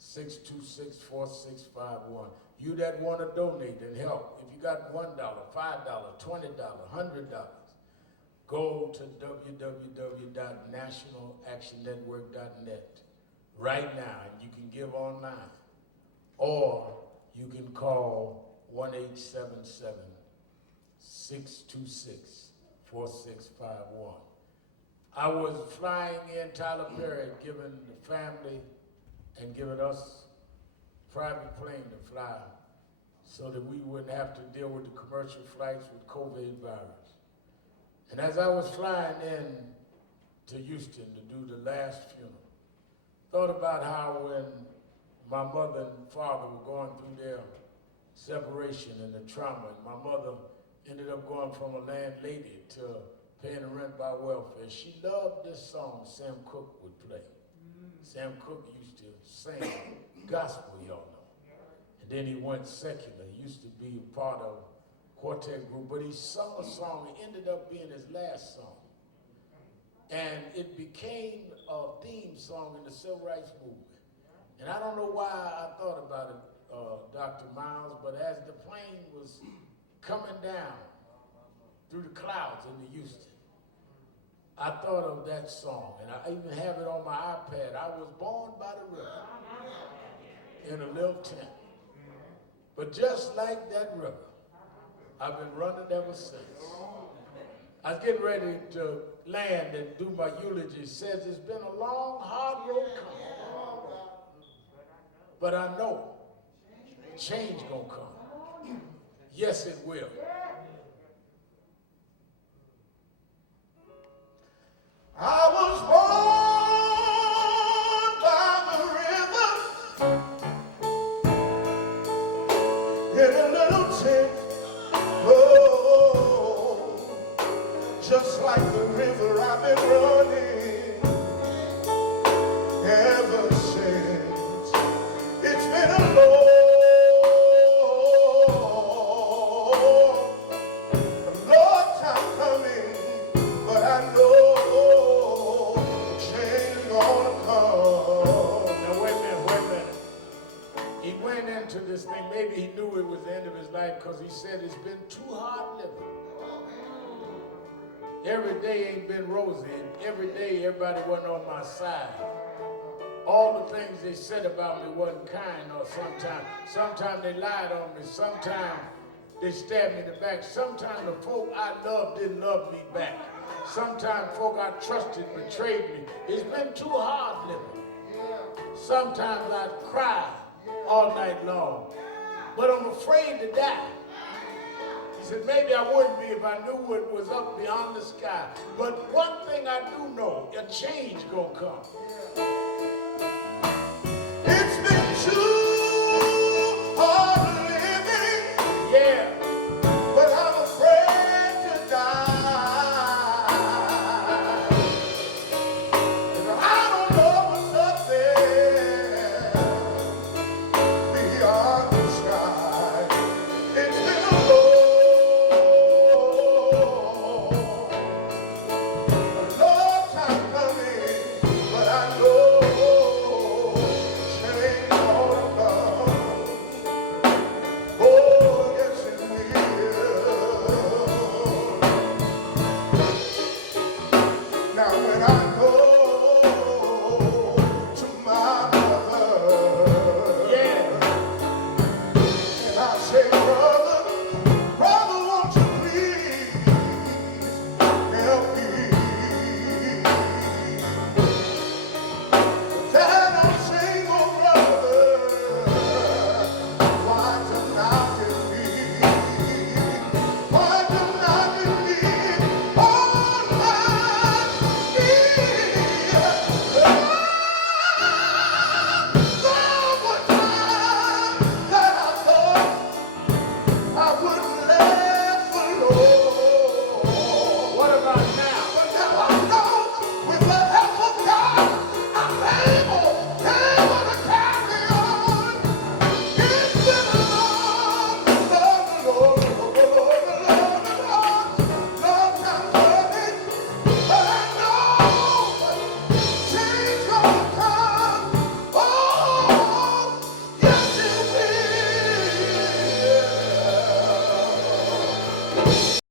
1-877-626-4651. You that want to donate and help, if you got $1, $5, $20, $100, go to www.nationalactionnetwork.net right now, and you can give online. Or you can call 1-877-626-4651. I was flying in, Tyler Perry had given the family and given us a private plane to fly so that we wouldn't have to deal with the commercial flights with COVID virus. And as I was flying in to Houston to do the last funeral, thought about how when my mother and father were going through their separation and the trauma, and my mother ended up going from a landlady to paying the rent by welfare. She loved this song Sam Cooke would play. Sam Cooke used to sing gospel, y'all know. And then he went secular. He used to be a part of a quartet group, but he sung a song. It ended up being his last song. And it became a theme song in the civil rights movement. And I don't know why I thought about it, Dr. Miles, but as the plane was coming down through the clouds into Houston, I thought of that song, and I even have it on my iPad. I was born by the river in a little tent. But just like that river, I've been running ever since. I was getting ready to land and do my eulogy. It says it's been a long, hard road coming. But I know change gonna come. Yes, it will. I was born by the river in a little tent. Oh, just like the river I've been running ever since. It's been a long time coming, but I know change gonna come. Now wait a minute. He went into this thing, maybe he knew it was the end of his life because he said it's been too hard living. Every day ain't been rosy, and every day everybody wasn't on my side. All the things they said about me wasn't kind, or sometimes they lied on me, sometimes they stabbed me in the back. Sometimes the folk I loved didn't love me back. Sometimes folk I trusted betrayed me. It's been too hard living. Sometimes I'd cry all night long, but I'm afraid to die. He said, maybe I wouldn't be if I knew what was up beyond the sky. But one thing I do know, a change gonna come.